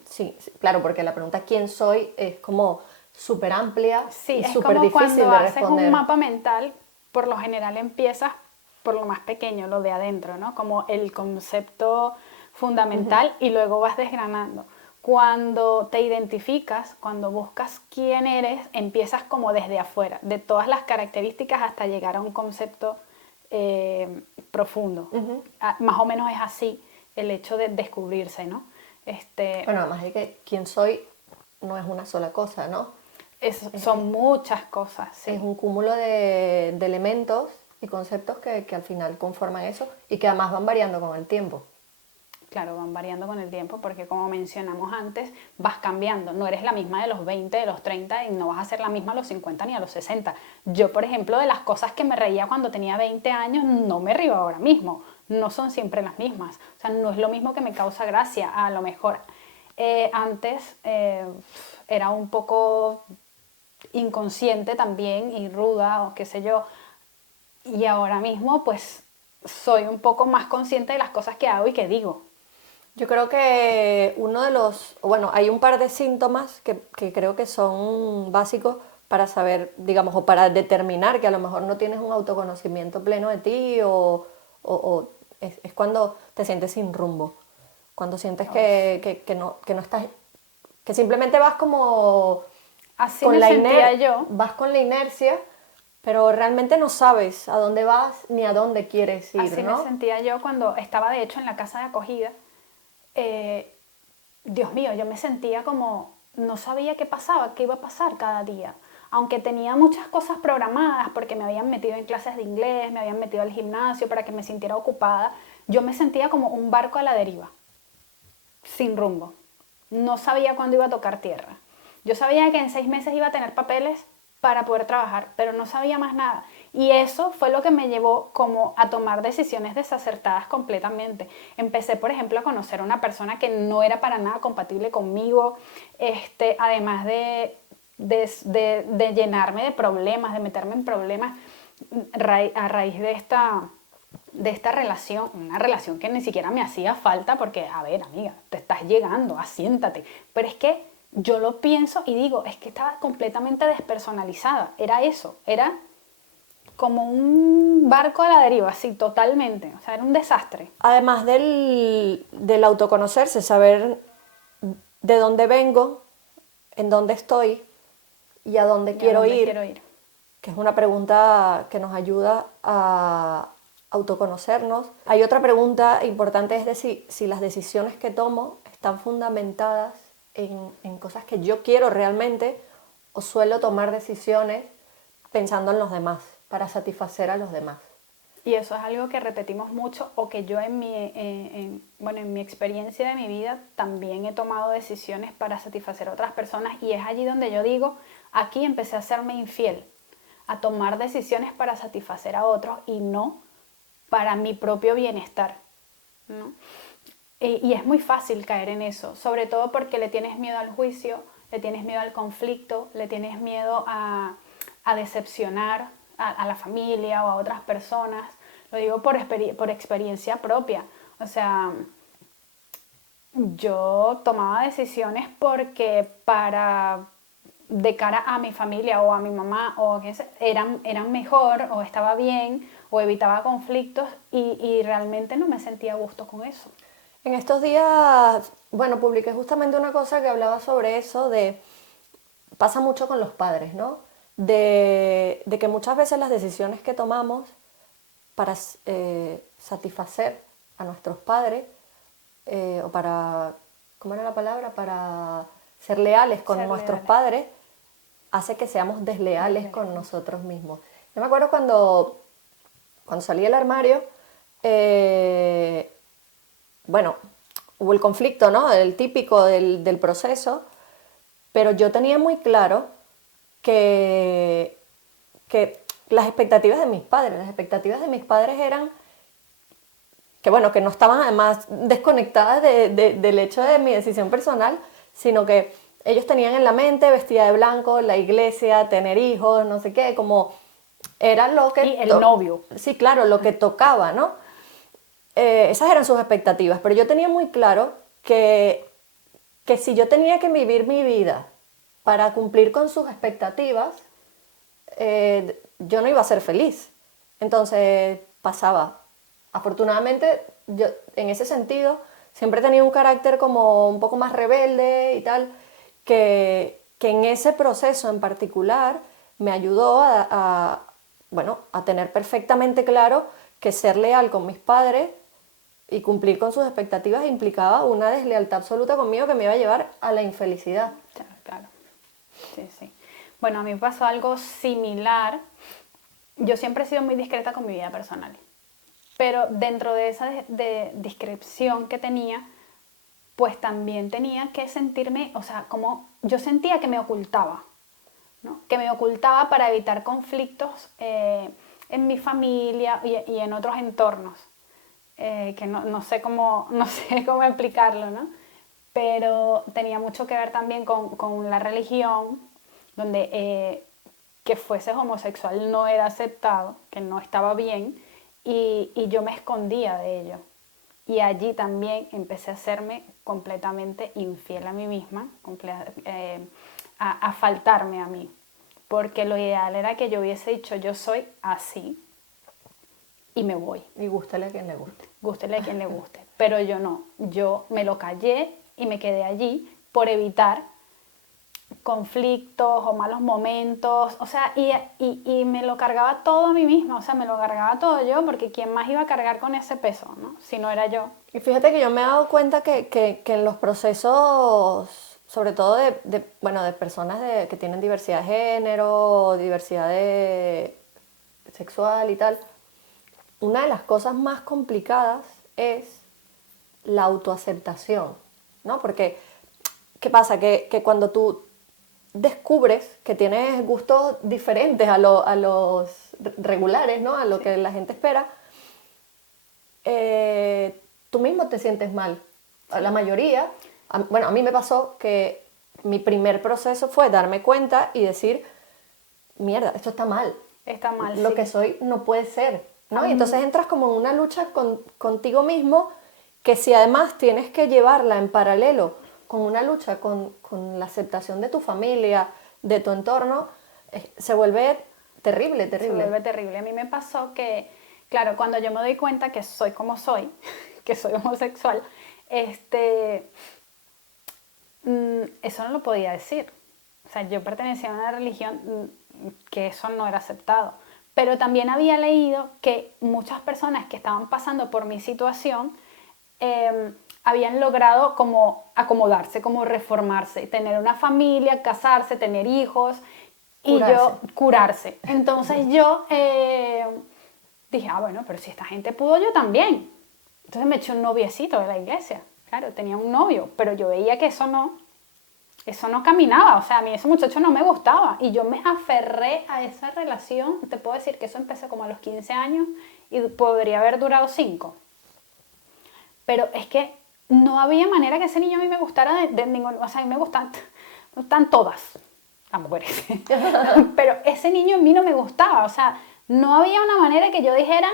Sí, claro, porque la pregunta quién soy es como súper amplia Sí, y es súper como difícil cuando de haces un responder. mapa mental, por lo general empiezas por lo más pequeño, lo de adentro, ¿no? Como el concepto fundamental y luego vas desgranando. Cuando te identificas, cuando buscas quién eres, empiezas como desde afuera, de todas las características hasta llegar a un concepto profundo. Más o menos es así el hecho de descubrirse, ¿no? Bueno, además de que quién soy no es una sola cosa, ¿no? Son muchas cosas, sí. Es un cúmulo de elementos y conceptos que al final conforman eso y que además van variando con el tiempo. Claro, van variando con el tiempo porque como mencionamos antes, vas cambiando. No eres la misma de los 20, de los 30 y no vas a ser la misma a los 50 ni a los 60. Yo, por ejemplo, de las cosas que me reía cuando tenía 20 años, no me río ahora mismo. No son siempre las mismas. O sea, no es lo mismo que me causa gracia. A lo mejor antes era un poco inconsciente también y ruda o qué sé yo. Y ahora mismo, pues, soy un poco más consciente de las cosas que hago y que digo. Yo creo que bueno, hay un par de síntomas que creo que son básicos para saber, digamos, o para determinar que a lo mejor no tienes un autoconocimiento pleno de ti o es cuando te sientes sin rumbo, cuando sientes que no estás, que simplemente vas como Así me sentía yo. Vas con la inercia, pero realmente no sabes a dónde vas ni a dónde quieres ir, Así ¿no? me sentía yo cuando estaba, de hecho, en la casa de acogida. Dios mío, yo me sentía como, no sabía qué pasaba, qué iba a pasar cada día. Aunque tenía muchas cosas programadas, porque me habían metido en clases de inglés, me habían metido al gimnasio para que me sintiera ocupada, yo me sentía como un barco a la deriva, sin rumbo. No sabía cuándo iba a tocar tierra. Yo sabía que en 6 meses iba a tener papeles para poder trabajar, pero no sabía más nada. Y eso fue lo que me llevó como a tomar decisiones desacertadas completamente. Empecé, por ejemplo, a conocer a una persona que no era para nada compatible conmigo, además de llenarme de problemas, de meterme en problemas a raíz de esta relación, una relación que ni siquiera me hacía falta porque, a ver, amiga, te estás llegando, asiéntate. Pero es que yo lo pienso y digo, es que estaba completamente despersonalizada. Era eso, era como un barco a la deriva, así, totalmente. O sea, era un desastre. Además del autoconocerse, saber de dónde vengo, en dónde estoy y a dónde ¿Y a quiero dónde ir, quiero ir? que es una pregunta que nos ayuda a autoconocernos. Hay otra pregunta importante, es decir, si las decisiones que tomo están fundamentadas en cosas que yo quiero realmente o suelo tomar decisiones pensando en los demás, para satisfacer a los demás. Y eso es algo que repetimos mucho o que yo bueno, en mi experiencia de mi vida también he tomado decisiones para satisfacer a otras personas y es allí donde yo digo, aquí empecé a serme infiel, a tomar decisiones para satisfacer a otros y no para mi propio bienestar, ¿no? Y es muy fácil caer en eso, sobre todo porque le tienes miedo al juicio, le tienes miedo al conflicto, le tienes miedo a decepcionar a la familia o a otras personas. Lo digo por experiencia propia. O sea, yo tomaba decisiones porque de cara a mi familia o a mi mamá o quien sea, eran mejor o estaba bien o evitaba conflictos y realmente no me sentía a gusto con eso. En estos días, bueno, publiqué justamente una cosa que hablaba sobre eso, pasa mucho con los padres, ¿no? De que muchas veces las decisiones que tomamos para satisfacer a nuestros padres, o para, ¿cómo era la palabra? Para ser leales con Ser nuestros leales. padres, hace que seamos desleales con nosotros mismos. Yo me acuerdo cuando salí del armario, bueno, hubo el conflicto, ¿no? El típico del proceso, pero yo tenía muy claro que, que las expectativas de mis padres eran que, bueno, que no estaban además desconectadas del hecho de mi decisión personal, sino que ellos tenían en la mente vestida de blanco, la iglesia, tener hijos, no sé qué, como era lo que... Y el novio. Sí, claro, lo que tocaba, ¿no? Esas eran sus expectativas, pero yo tenía muy claro que si yo tenía que vivir mi vida para cumplir con sus expectativas, yo no iba a ser feliz. Entonces pasaba. Afortunadamente, yo en ese sentido siempre he tenido un carácter como un poco más rebelde y tal, que en ese proceso en particular me ayudó bueno, a tener perfectamente claro que ser leal con mis padres y cumplir con sus expectativas implicaba una deslealtad absoluta conmigo que me iba a llevar a la infelicidad. Claro, claro. Sí, sí. Bueno, a mí me pasó algo similar. Yo siempre he sido muy discreta con mi vida personal. Pero dentro de esa discreción que tenía, pues también tenía que sentirme, o sea, como yo sentía que me ocultaba, ¿no? Que me ocultaba para evitar conflictos en mi familia y en otros entornos, que no sé cómo, no sé cómo explicarlo, ¿no? Pero tenía mucho que ver también con la religión, donde que fueses homosexual no era aceptado, que no estaba bien, y yo me escondía de ello. Y allí también empecé a hacerme completamente infiel a mí misma, a faltarme a mí. Porque lo ideal era que yo hubiese dicho, yo soy así y me voy. Y gústale a quien le guste. Gústele a quien le guste. Pero yo no, yo me lo callé y me quedé allí por evitar conflictos o malos momentos, o sea, y me lo cargaba todo a mí misma, o sea, me lo cargaba todo yo, porque ¿quién más iba a cargar con ese peso, no? Si no era yo. Y fíjate que yo me he dado cuenta que en los procesos, sobre todo bueno, de personas que tienen diversidad de género, diversidad sexual y tal, una de las cosas más complicadas es la autoaceptación, ¿no? Porque, ¿qué pasa? Que cuando tú descubres que tienes gustos diferentes a los regulares, ¿no? A lo que la gente espera, tú mismo te sientes mal. A la mayoría, bueno, a mí me pasó que mi primer proceso fue darme cuenta y decir, mierda, esto está mal. Está mal, Lo sí. que soy no puede ser, ¿no? Y entonces entras como en una lucha contigo mismo que si además tienes que llevarla en paralelo con una lucha con la aceptación de tu familia, de tu entorno, se vuelve terrible, Se terrible. vuelve terrible. A mí me pasó que, claro, cuando yo me doy cuenta que soy como soy, que soy homosexual, eso no lo podía decir. O sea, yo pertenecía a una religión que eso no era aceptado. Pero también había leído que muchas personas que estaban pasando por mi situación habían logrado como acomodarse, como reformarse, tener una familia, casarse, tener hijos y Curarse. yo curarse. Entonces yo dije, ah, bueno, pero si esta gente pudo, yo también. Entonces me eché un noviecito de la iglesia. Claro, tenía un novio, pero yo veía que eso no caminaba, o sea, a mí ese muchacho no me gustaba y yo me aferré a esa relación. Te puedo decir que eso empecé como a los 15 años y podría haber durado 5. Pero es que no había manera que ese niño a mí me gustara de ningún, o sea, a mí me gustan todas las mujeres, pero ese niño a mí no me gustaba, o sea, no había una manera que yo dijera,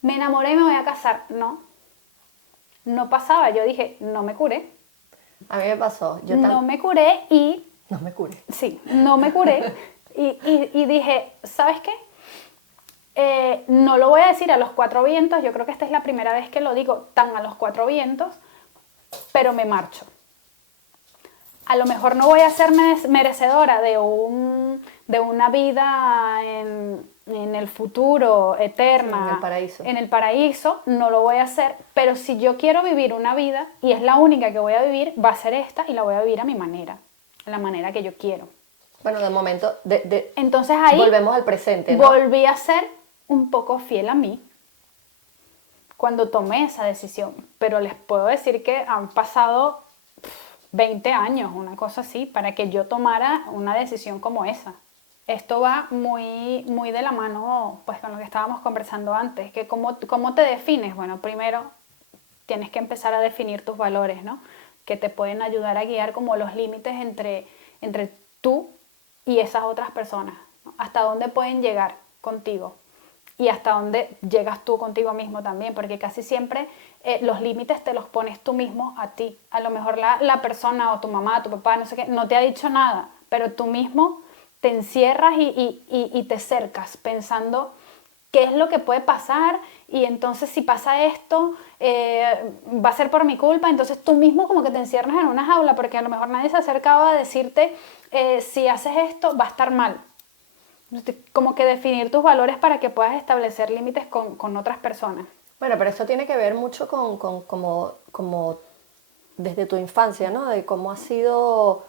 me enamoré y me voy a casar, no pasaba, yo dije, no me curé, A mí me pasó, no me curé y no me curé. sí, no me curé y dije, ¿sabes qué? No lo voy a decir a los 4 vientos, yo creo que esta es la primera vez que lo digo tan a los 4 vientos, pero me marcho. A lo mejor no voy a ser merecedora de una vida en el futuro, eterna, Sí, en el paraíso. en el paraíso, no lo voy a hacer, pero si yo quiero vivir una vida, y es la única que voy a vivir, va a ser esta y la voy a vivir a mi manera, a la manera que yo quiero. Bueno, de momento, Entonces ahí volvemos al presente, ¿no? volví a ser un poco fiel a mí cuando tomé esa decisión, pero les puedo decir que han pasado 20 años, una cosa así, para que yo tomara una decisión como esa. Esto va muy, muy de la mano pues, con lo que estábamos conversando antes, que cómo te defines. Bueno, primero tienes que empezar a definir tus valores, ¿no? Que te pueden ayudar a guiar como los límites entre tú y esas otras personas, ¿no? Hasta dónde pueden llegar contigo y hasta dónde llegas tú contigo mismo también, porque casi siempre los límites te los pones tú mismo a ti. A lo mejor la persona o tu mamá, tu papá, no sé qué, no te ha dicho nada, pero tú mismo te encierras y te cercas pensando qué es lo que puede pasar y entonces si pasa esto va a ser por mi culpa, entonces tú mismo como que te encierras en una jaula porque a lo mejor nadie se acercaba a decirte si haces esto va a estar mal. Como que definir tus valores para que puedas establecer límites con otras personas. Bueno, pero esto tiene que ver mucho con como desde tu infancia, ¿no? De cómo has sido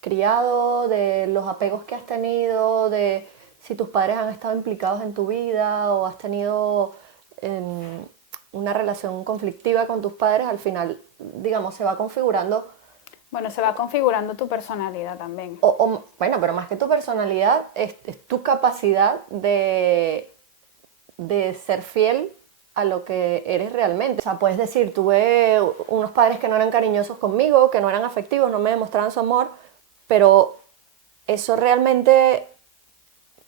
criado, de los apegos que has tenido, de si tus padres han estado implicados en tu vida o has tenido una relación conflictiva con tus padres, al final, digamos, se va configurando. Bueno, se va configurando tu personalidad también. Bueno, pero más que tu personalidad, es tu capacidad de ser fiel a lo que eres realmente. O sea, puedes decir, tuve unos padres que no eran cariñosos conmigo, que no eran afectivos, no me demostraban su amor, pero eso realmente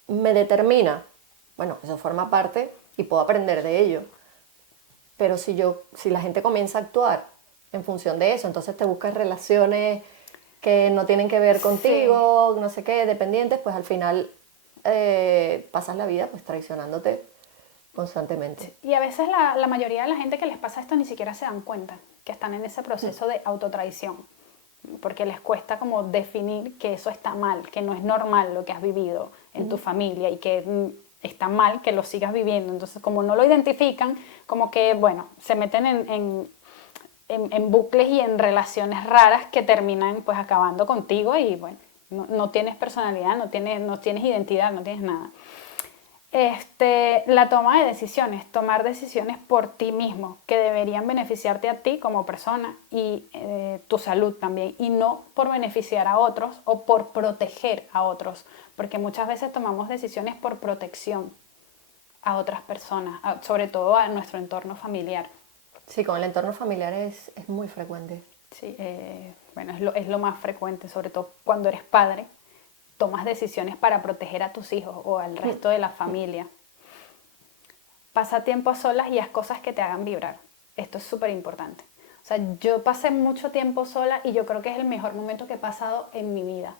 me determina. Bueno, eso forma parte y puedo aprender de ello. Pero si la gente comienza a actuar en función de eso, entonces te buscas relaciones que no tienen que ver contigo, no sé qué, dependientes, pues al final pasas la vida pues traicionándote constantemente. Y a veces la mayoría de la gente que les pasa esto ni siquiera se dan cuenta que están en ese proceso de autotraición. porque les cuesta como definir que eso está mal, que no es normal lo que has vivido en tu familia y que está mal que lo sigas viviendo. Entonces, como no lo identifican, como que, bueno, se meten en bucles y en relaciones raras que terminan pues acabando contigo y, bueno, no tienes personalidad, no tienes identidad, no tienes nada. La toma de decisiones, tomar decisiones por ti mismo, que deberían beneficiarte a ti como persona y tu salud también, y no por beneficiar a otros o por proteger a otros, porque muchas veces tomamos decisiones por protección a otras personas, sobre todo a nuestro entorno familiar. Sí, con el entorno familiar es muy frecuente. Sí, bueno, es lo más frecuente, sobre todo cuando eres padre, tomas decisiones para proteger a tus hijos o al resto de la familia. Pasa tiempo a solas y haz cosas que te hagan vibrar. Esto es súper importante. O sea, yo pasé mucho tiempo sola y yo creo que es el mejor momento que he pasado en mi vida,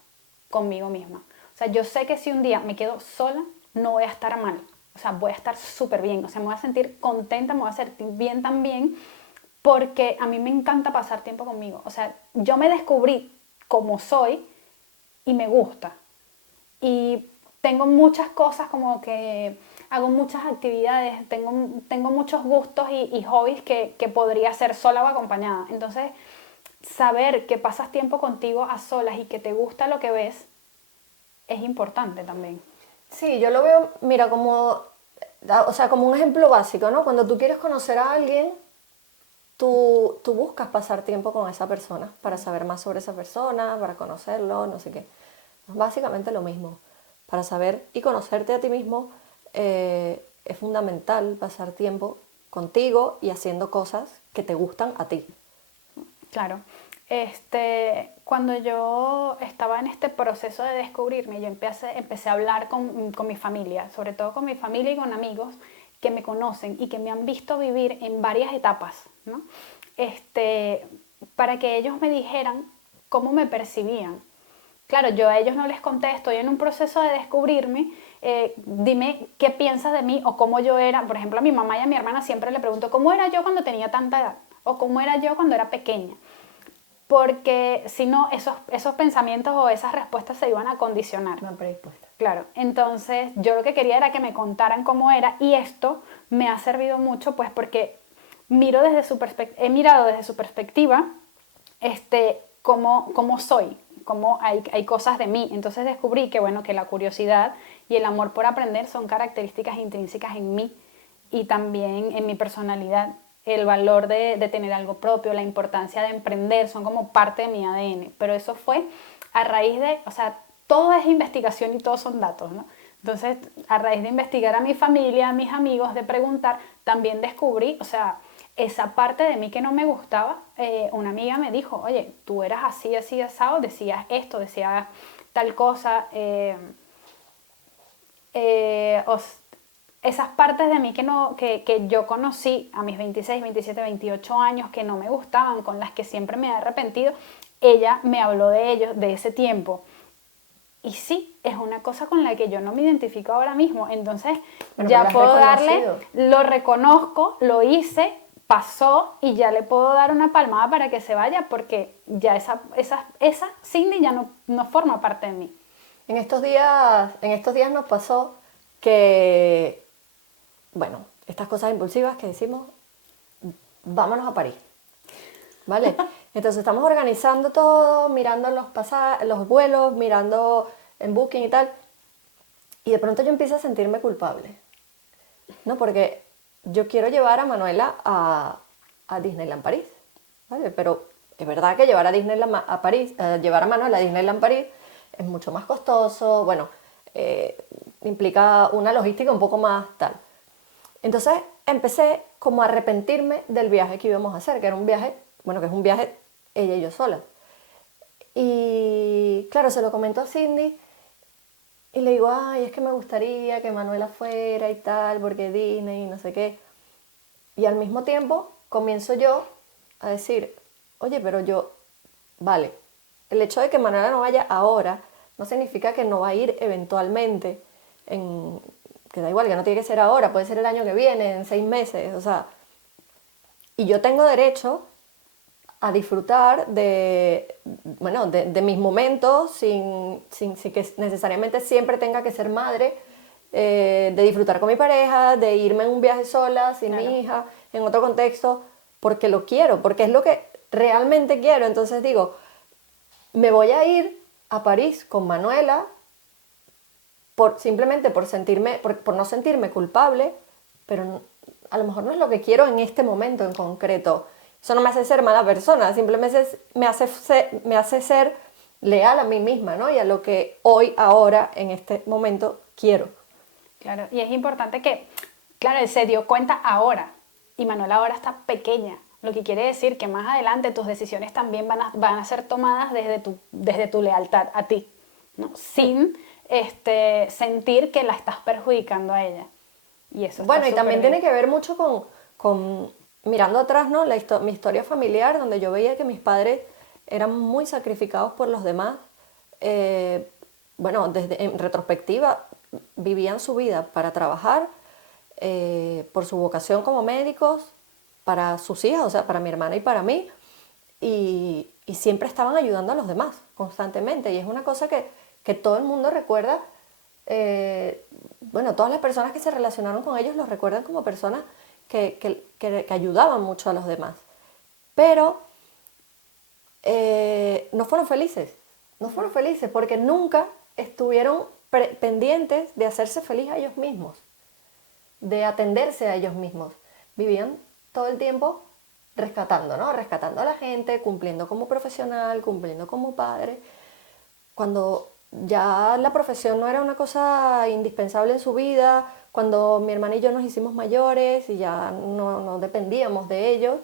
conmigo misma. O sea, yo sé que si un día me quedo sola, no voy a estar mal. O sea, voy a estar súper bien. O sea, me voy a sentir contenta, me voy a sentir bien también, porque a mí me encanta pasar tiempo conmigo. O sea, yo me descubrí como soy y me gusta. Y tengo muchas cosas como que hago muchas actividades, tengo muchos gustos y hobbies que podría hacer sola o acompañada. Entonces, saber que pasas tiempo contigo a solas y que te gusta lo que ves es importante también. Sí, yo lo veo, mira, o sea, como un ejemplo básico, ¿no? Cuando tú quieres conocer a alguien, tú buscas pasar tiempo con esa persona para saber más sobre esa persona, para conocerlo, no sé qué. Es básicamente lo mismo. Para saber y conocerte a ti mismo es fundamental pasar tiempo contigo y haciendo cosas que te gustan a ti. Claro. Cuando yo estaba en este proceso de descubrirme, yo empecé a hablar con mi familia, sobre todo con mi familia y con amigos que me conocen y que me han visto vivir en varias etapas, ¿no? Para que ellos me dijeran cómo me percibían. Claro, yo a ellos no les conté, estoy en un proceso de descubrirme, dime qué piensas de mí o cómo yo era. Por ejemplo, a mi mamá y a mi hermana siempre le pregunto cómo era yo cuando tenía tanta edad o cómo era yo cuando era pequeña, porque si no, esos pensamientos o esas respuestas se iban a condicionar. Una predispuesta. Claro, entonces yo lo que quería era que me contaran cómo era y esto me ha servido mucho pues porque he mirado desde su perspectiva cómo soy, cómo hay cosas de mí. Entonces descubrí que, bueno, que la curiosidad y el amor por aprender son características intrínsecas en mí y también en mi personalidad. El valor de tener algo propio, la importancia de emprender, son como parte de mi ADN. Pero eso fue a raíz de, o sea, todo es investigación y todos son datos, ¿no? Entonces, a raíz de investigar a mi familia, a mis amigos, de preguntar, también descubrí, o sea, esa parte de mí que no me gustaba. Una amiga me dijo, oye, tú eras así, así, asado, decías esto, decías tal cosa. Esas partes de mí que yo conocí a mis 26, 27, 28 años, que no me gustaban, con las que siempre me he arrepentido, ella me habló de ellos, de ese tiempo. Y sí, es una cosa con la que yo no me identifico ahora mismo. Entonces, Bueno, ya pero puedo lo has darle, reconocido. lo reconozco, lo hice, pasó y ya le puedo dar una palmada para que se vaya porque ya esa Cindy ya no forma parte de mí. En estos días nos pasó que, bueno, estas cosas impulsivas que decimos, vámonos a París, ¿vale? Entonces estamos organizando todo, mirando los vuelos, mirando en Booking y tal, y de pronto yo empiezo a sentirme culpable, ¿no? Porque yo quiero llevar a Manuela a Disneyland París, ¿vale? Pero es verdad que llevar a Disneyland a París, llevar a Manuela a Disneyland París es mucho más costoso, bueno, implica una logística un poco más tal. Entonces empecé como a arrepentirme del viaje que íbamos a hacer, que era un viaje, bueno, que es un viaje ella y yo sola. Y claro, se lo comentó a Cindy y le digo, ay, es que me gustaría que Manuela fuera y tal, porque Disney y no sé qué. Y al mismo tiempo comienzo yo a decir, oye, pero vale, el hecho de que Manuela no vaya ahora no significa que no va a ir eventualmente, que da igual, que no tiene que ser ahora, puede ser el año que viene, en 6 meses, o sea, y yo tengo derecho a disfrutar bueno, de mis momentos sin que necesariamente siempre tenga que ser madre, de disfrutar con mi pareja, de irme en un viaje sola, sin mi hija, en otro contexto, porque lo quiero, porque es lo que realmente quiero. Entonces digo, me voy a ir a París con Manuela simplemente por no sentirme culpable, pero a lo mejor no es lo que quiero en este momento en concreto. Eso no me hace ser mala persona, simplemente me hace ser leal a mí misma, ¿no? Y a lo que hoy, ahora, en este momento, quiero. Claro, y es importante que, claro, él se dio cuenta ahora, y Manuela ahora está pequeña, lo que quiere decir que más adelante tus decisiones también van a ser tomadas desde tu lealtad a ti, ¿no? Sin sentir que la estás perjudicando a ella. Y eso Bueno, está y también súper bien. tiene que ver mucho con mirando atrás, ¿no? Mi historia familiar, donde yo veía que mis padres eran muy sacrificados por los demás. Bueno, en retrospectiva, vivían su vida para trabajar, por su vocación como médicos, para sus hijas, o sea, para mi hermana y para mí, y siempre estaban ayudando a los demás constantemente. Y es una cosa que todo el mundo recuerda. Bueno, todas las personas que se relacionaron con ellos los recuerdan como personas que ayudaban mucho a los demás. Pero no fueron felices. No fueron felices porque nunca estuvieron pendientes de hacerse feliz a ellos mismos, de atenderse a ellos mismos. Vivían todo el tiempo rescatando, ¿no? Rescatando a la gente, cumpliendo como profesional, cumpliendo como padre. Cuando ya la profesión no era una cosa indispensable en su vida, cuando mi hermana y yo nos hicimos mayores y ya no dependíamos de ellos,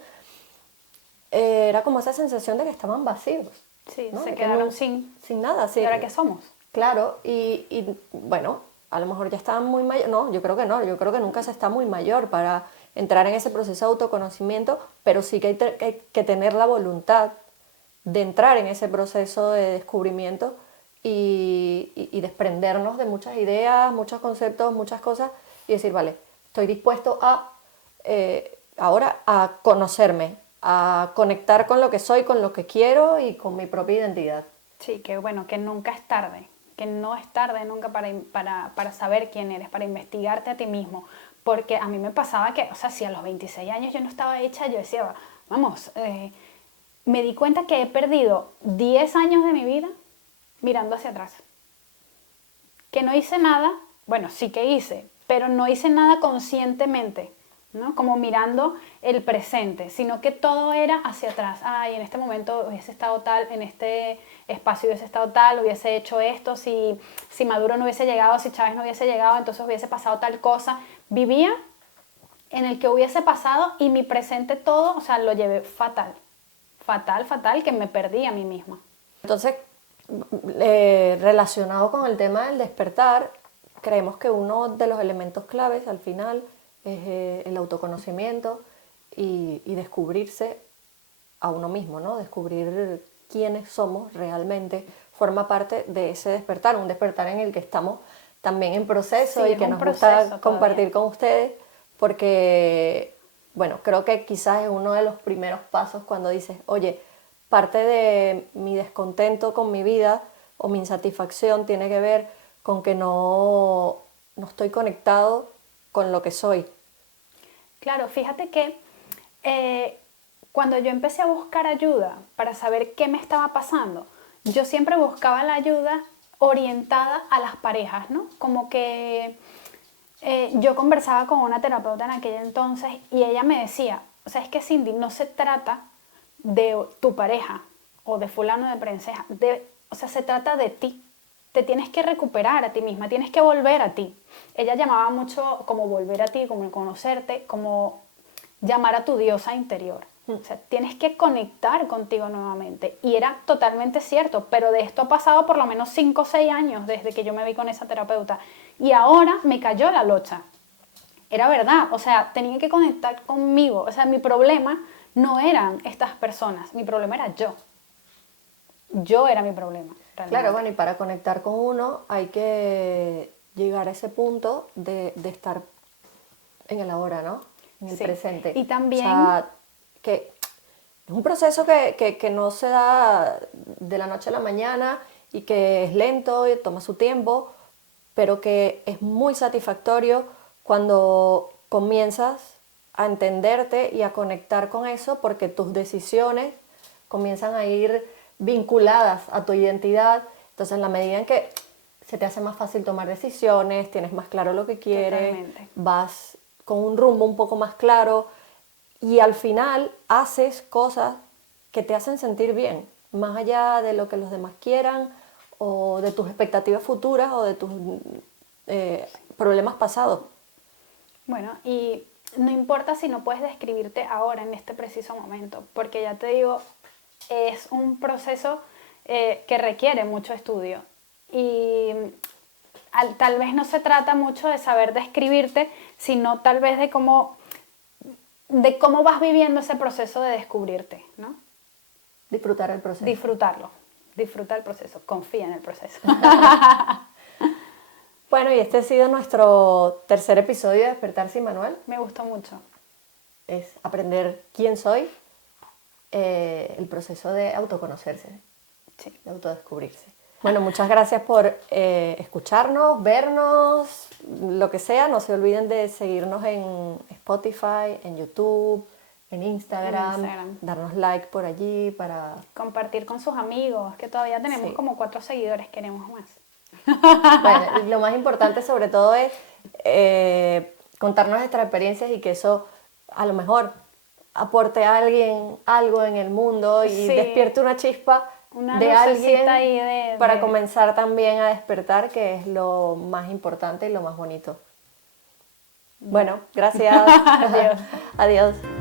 era como esa sensación de que estaban vacíos. Sí, ¿no? se De quedaron no, sin... sin nada. Sí. ¿Y ahora qué somos? Claro, y bueno, a lo mejor ya estaban muy mayor. No, yo creo que no, yo creo que nunca se está muy mayor para entrar en ese proceso de autoconocimiento, pero sí que hay que tener la voluntad de entrar en ese proceso de descubrimiento y desprendernos de muchas ideas, muchos conceptos, muchas cosas y decir, vale, estoy dispuesto ahora a conocerme, a conectar con lo que soy, con lo que quiero y con mi propia identidad. Sí, que bueno, que nunca es tarde, que no es tarde nunca para saber quién eres, para investigarte a ti mismo. Porque a mí me pasaba que, o sea, si a los 26 años yo no estaba hecha, yo decía, vamos, me di cuenta que he perdido 10 años de mi vida mirando hacia atrás. Que no hice nada, bueno, sí que hice, pero no hice nada conscientemente, ¿no? Como mirando el presente, sino que todo era hacia atrás. Ay, en este momento hubiese estado tal, en este espacio hubiese estado tal, hubiese hecho esto, si Maduro no hubiese llegado, si Chávez no hubiese llegado, entonces hubiese pasado tal cosa. Vivía en el que hubiese pasado y mi presente todo, o sea, lo llevé fatal. Fatal, fatal, que me perdí a mí misma. Entonces, relacionado con el tema del despertar, creemos que uno de los elementos claves al final es el autoconocimiento y descubrirse a uno mismo, ¿no? Descubrir quiénes somos realmente forma parte de ese despertar, un despertar en el que estamos también en proceso Sí, y es que un nos proceso gusta compartir todavía. con ustedes porque, bueno, creo que quizás es uno de los primeros pasos cuando dices, oye, parte de mi descontento con mi vida o mi insatisfacción tiene que ver con que no estoy conectado con lo que soy. Claro, fíjate que cuando yo empecé a buscar ayuda para saber qué me estaba pasando, yo siempre buscaba la ayuda orientada a las parejas, ¿no? Como que yo conversaba con una terapeuta en aquel entonces y ella me decía, o sea, es que Cindy, no se trata de tu pareja o de fulano de princesa, o sea, se trata de ti. Te tienes que recuperar a ti misma, tienes que volver a ti. Ella llamaba mucho como volver a ti, como conocerte, como llamar a tu diosa interior. O sea, tienes que conectar contigo nuevamente. Y era totalmente cierto, pero de esto ha pasado por lo menos 5 o 6 años desde que yo me vi con esa terapeuta. Y ahora me cayó la locha. Era verdad, o sea, tenía que conectar conmigo. O sea, mi problema no eran estas personas, mi problema era yo. Yo era mi problema, realmente. Claro, bueno, y para conectar con uno hay que llegar a ese punto de estar en el ahora, ¿no? En el Sí. presente. Y O también, sea, que Es un proceso que no se da de la noche a la mañana y que es lento y toma su tiempo, pero que es muy satisfactorio cuando comienzas a entenderte y a conectar con eso, porque tus decisiones comienzan a ir vinculadas a tu identidad. Entonces, en la medida en que se te hace más fácil tomar decisiones, tienes más claro lo que quieres, Totalmente. vas con un rumbo un poco más claro y al final haces cosas que te hacen sentir bien, más allá de lo que los demás quieran o de tus expectativas futuras o de tus problemas pasados. Bueno, y no importa si no puedes describirte ahora, en este preciso momento, porque ya te digo, es un proceso que requiere mucho estudio. Y tal vez no se trata mucho de saber describirte, sino tal vez de cómo vas viviendo ese proceso de descubrirte, ¿no? Disfrutar el proceso. Disfrutarlo, disfruta el proceso, confía en el proceso. Bueno, y este ha sido nuestro tercer episodio de Despertar sin Manual. Me gustó mucho. Es aprender quién soy, el proceso de autoconocerse, Sí. de autodescubrirse. Bueno, muchas gracias por escucharnos, vernos, lo que sea. No se olviden de seguirnos en Spotify, en YouTube, en Instagram. Darnos like por allí para... Compartir con sus amigos, que todavía tenemos Sí. como 4 seguidores, queremos más. Bueno, y lo más importante sobre todo es contarnos nuestras experiencias y que eso a lo mejor aporte a alguien algo en el mundo y Sí. despierte una chispa Una de lucecita alguien ahí para comenzar también a despertar, que es lo más importante y lo más bonito. Bueno, gracias. Adiós. Adiós.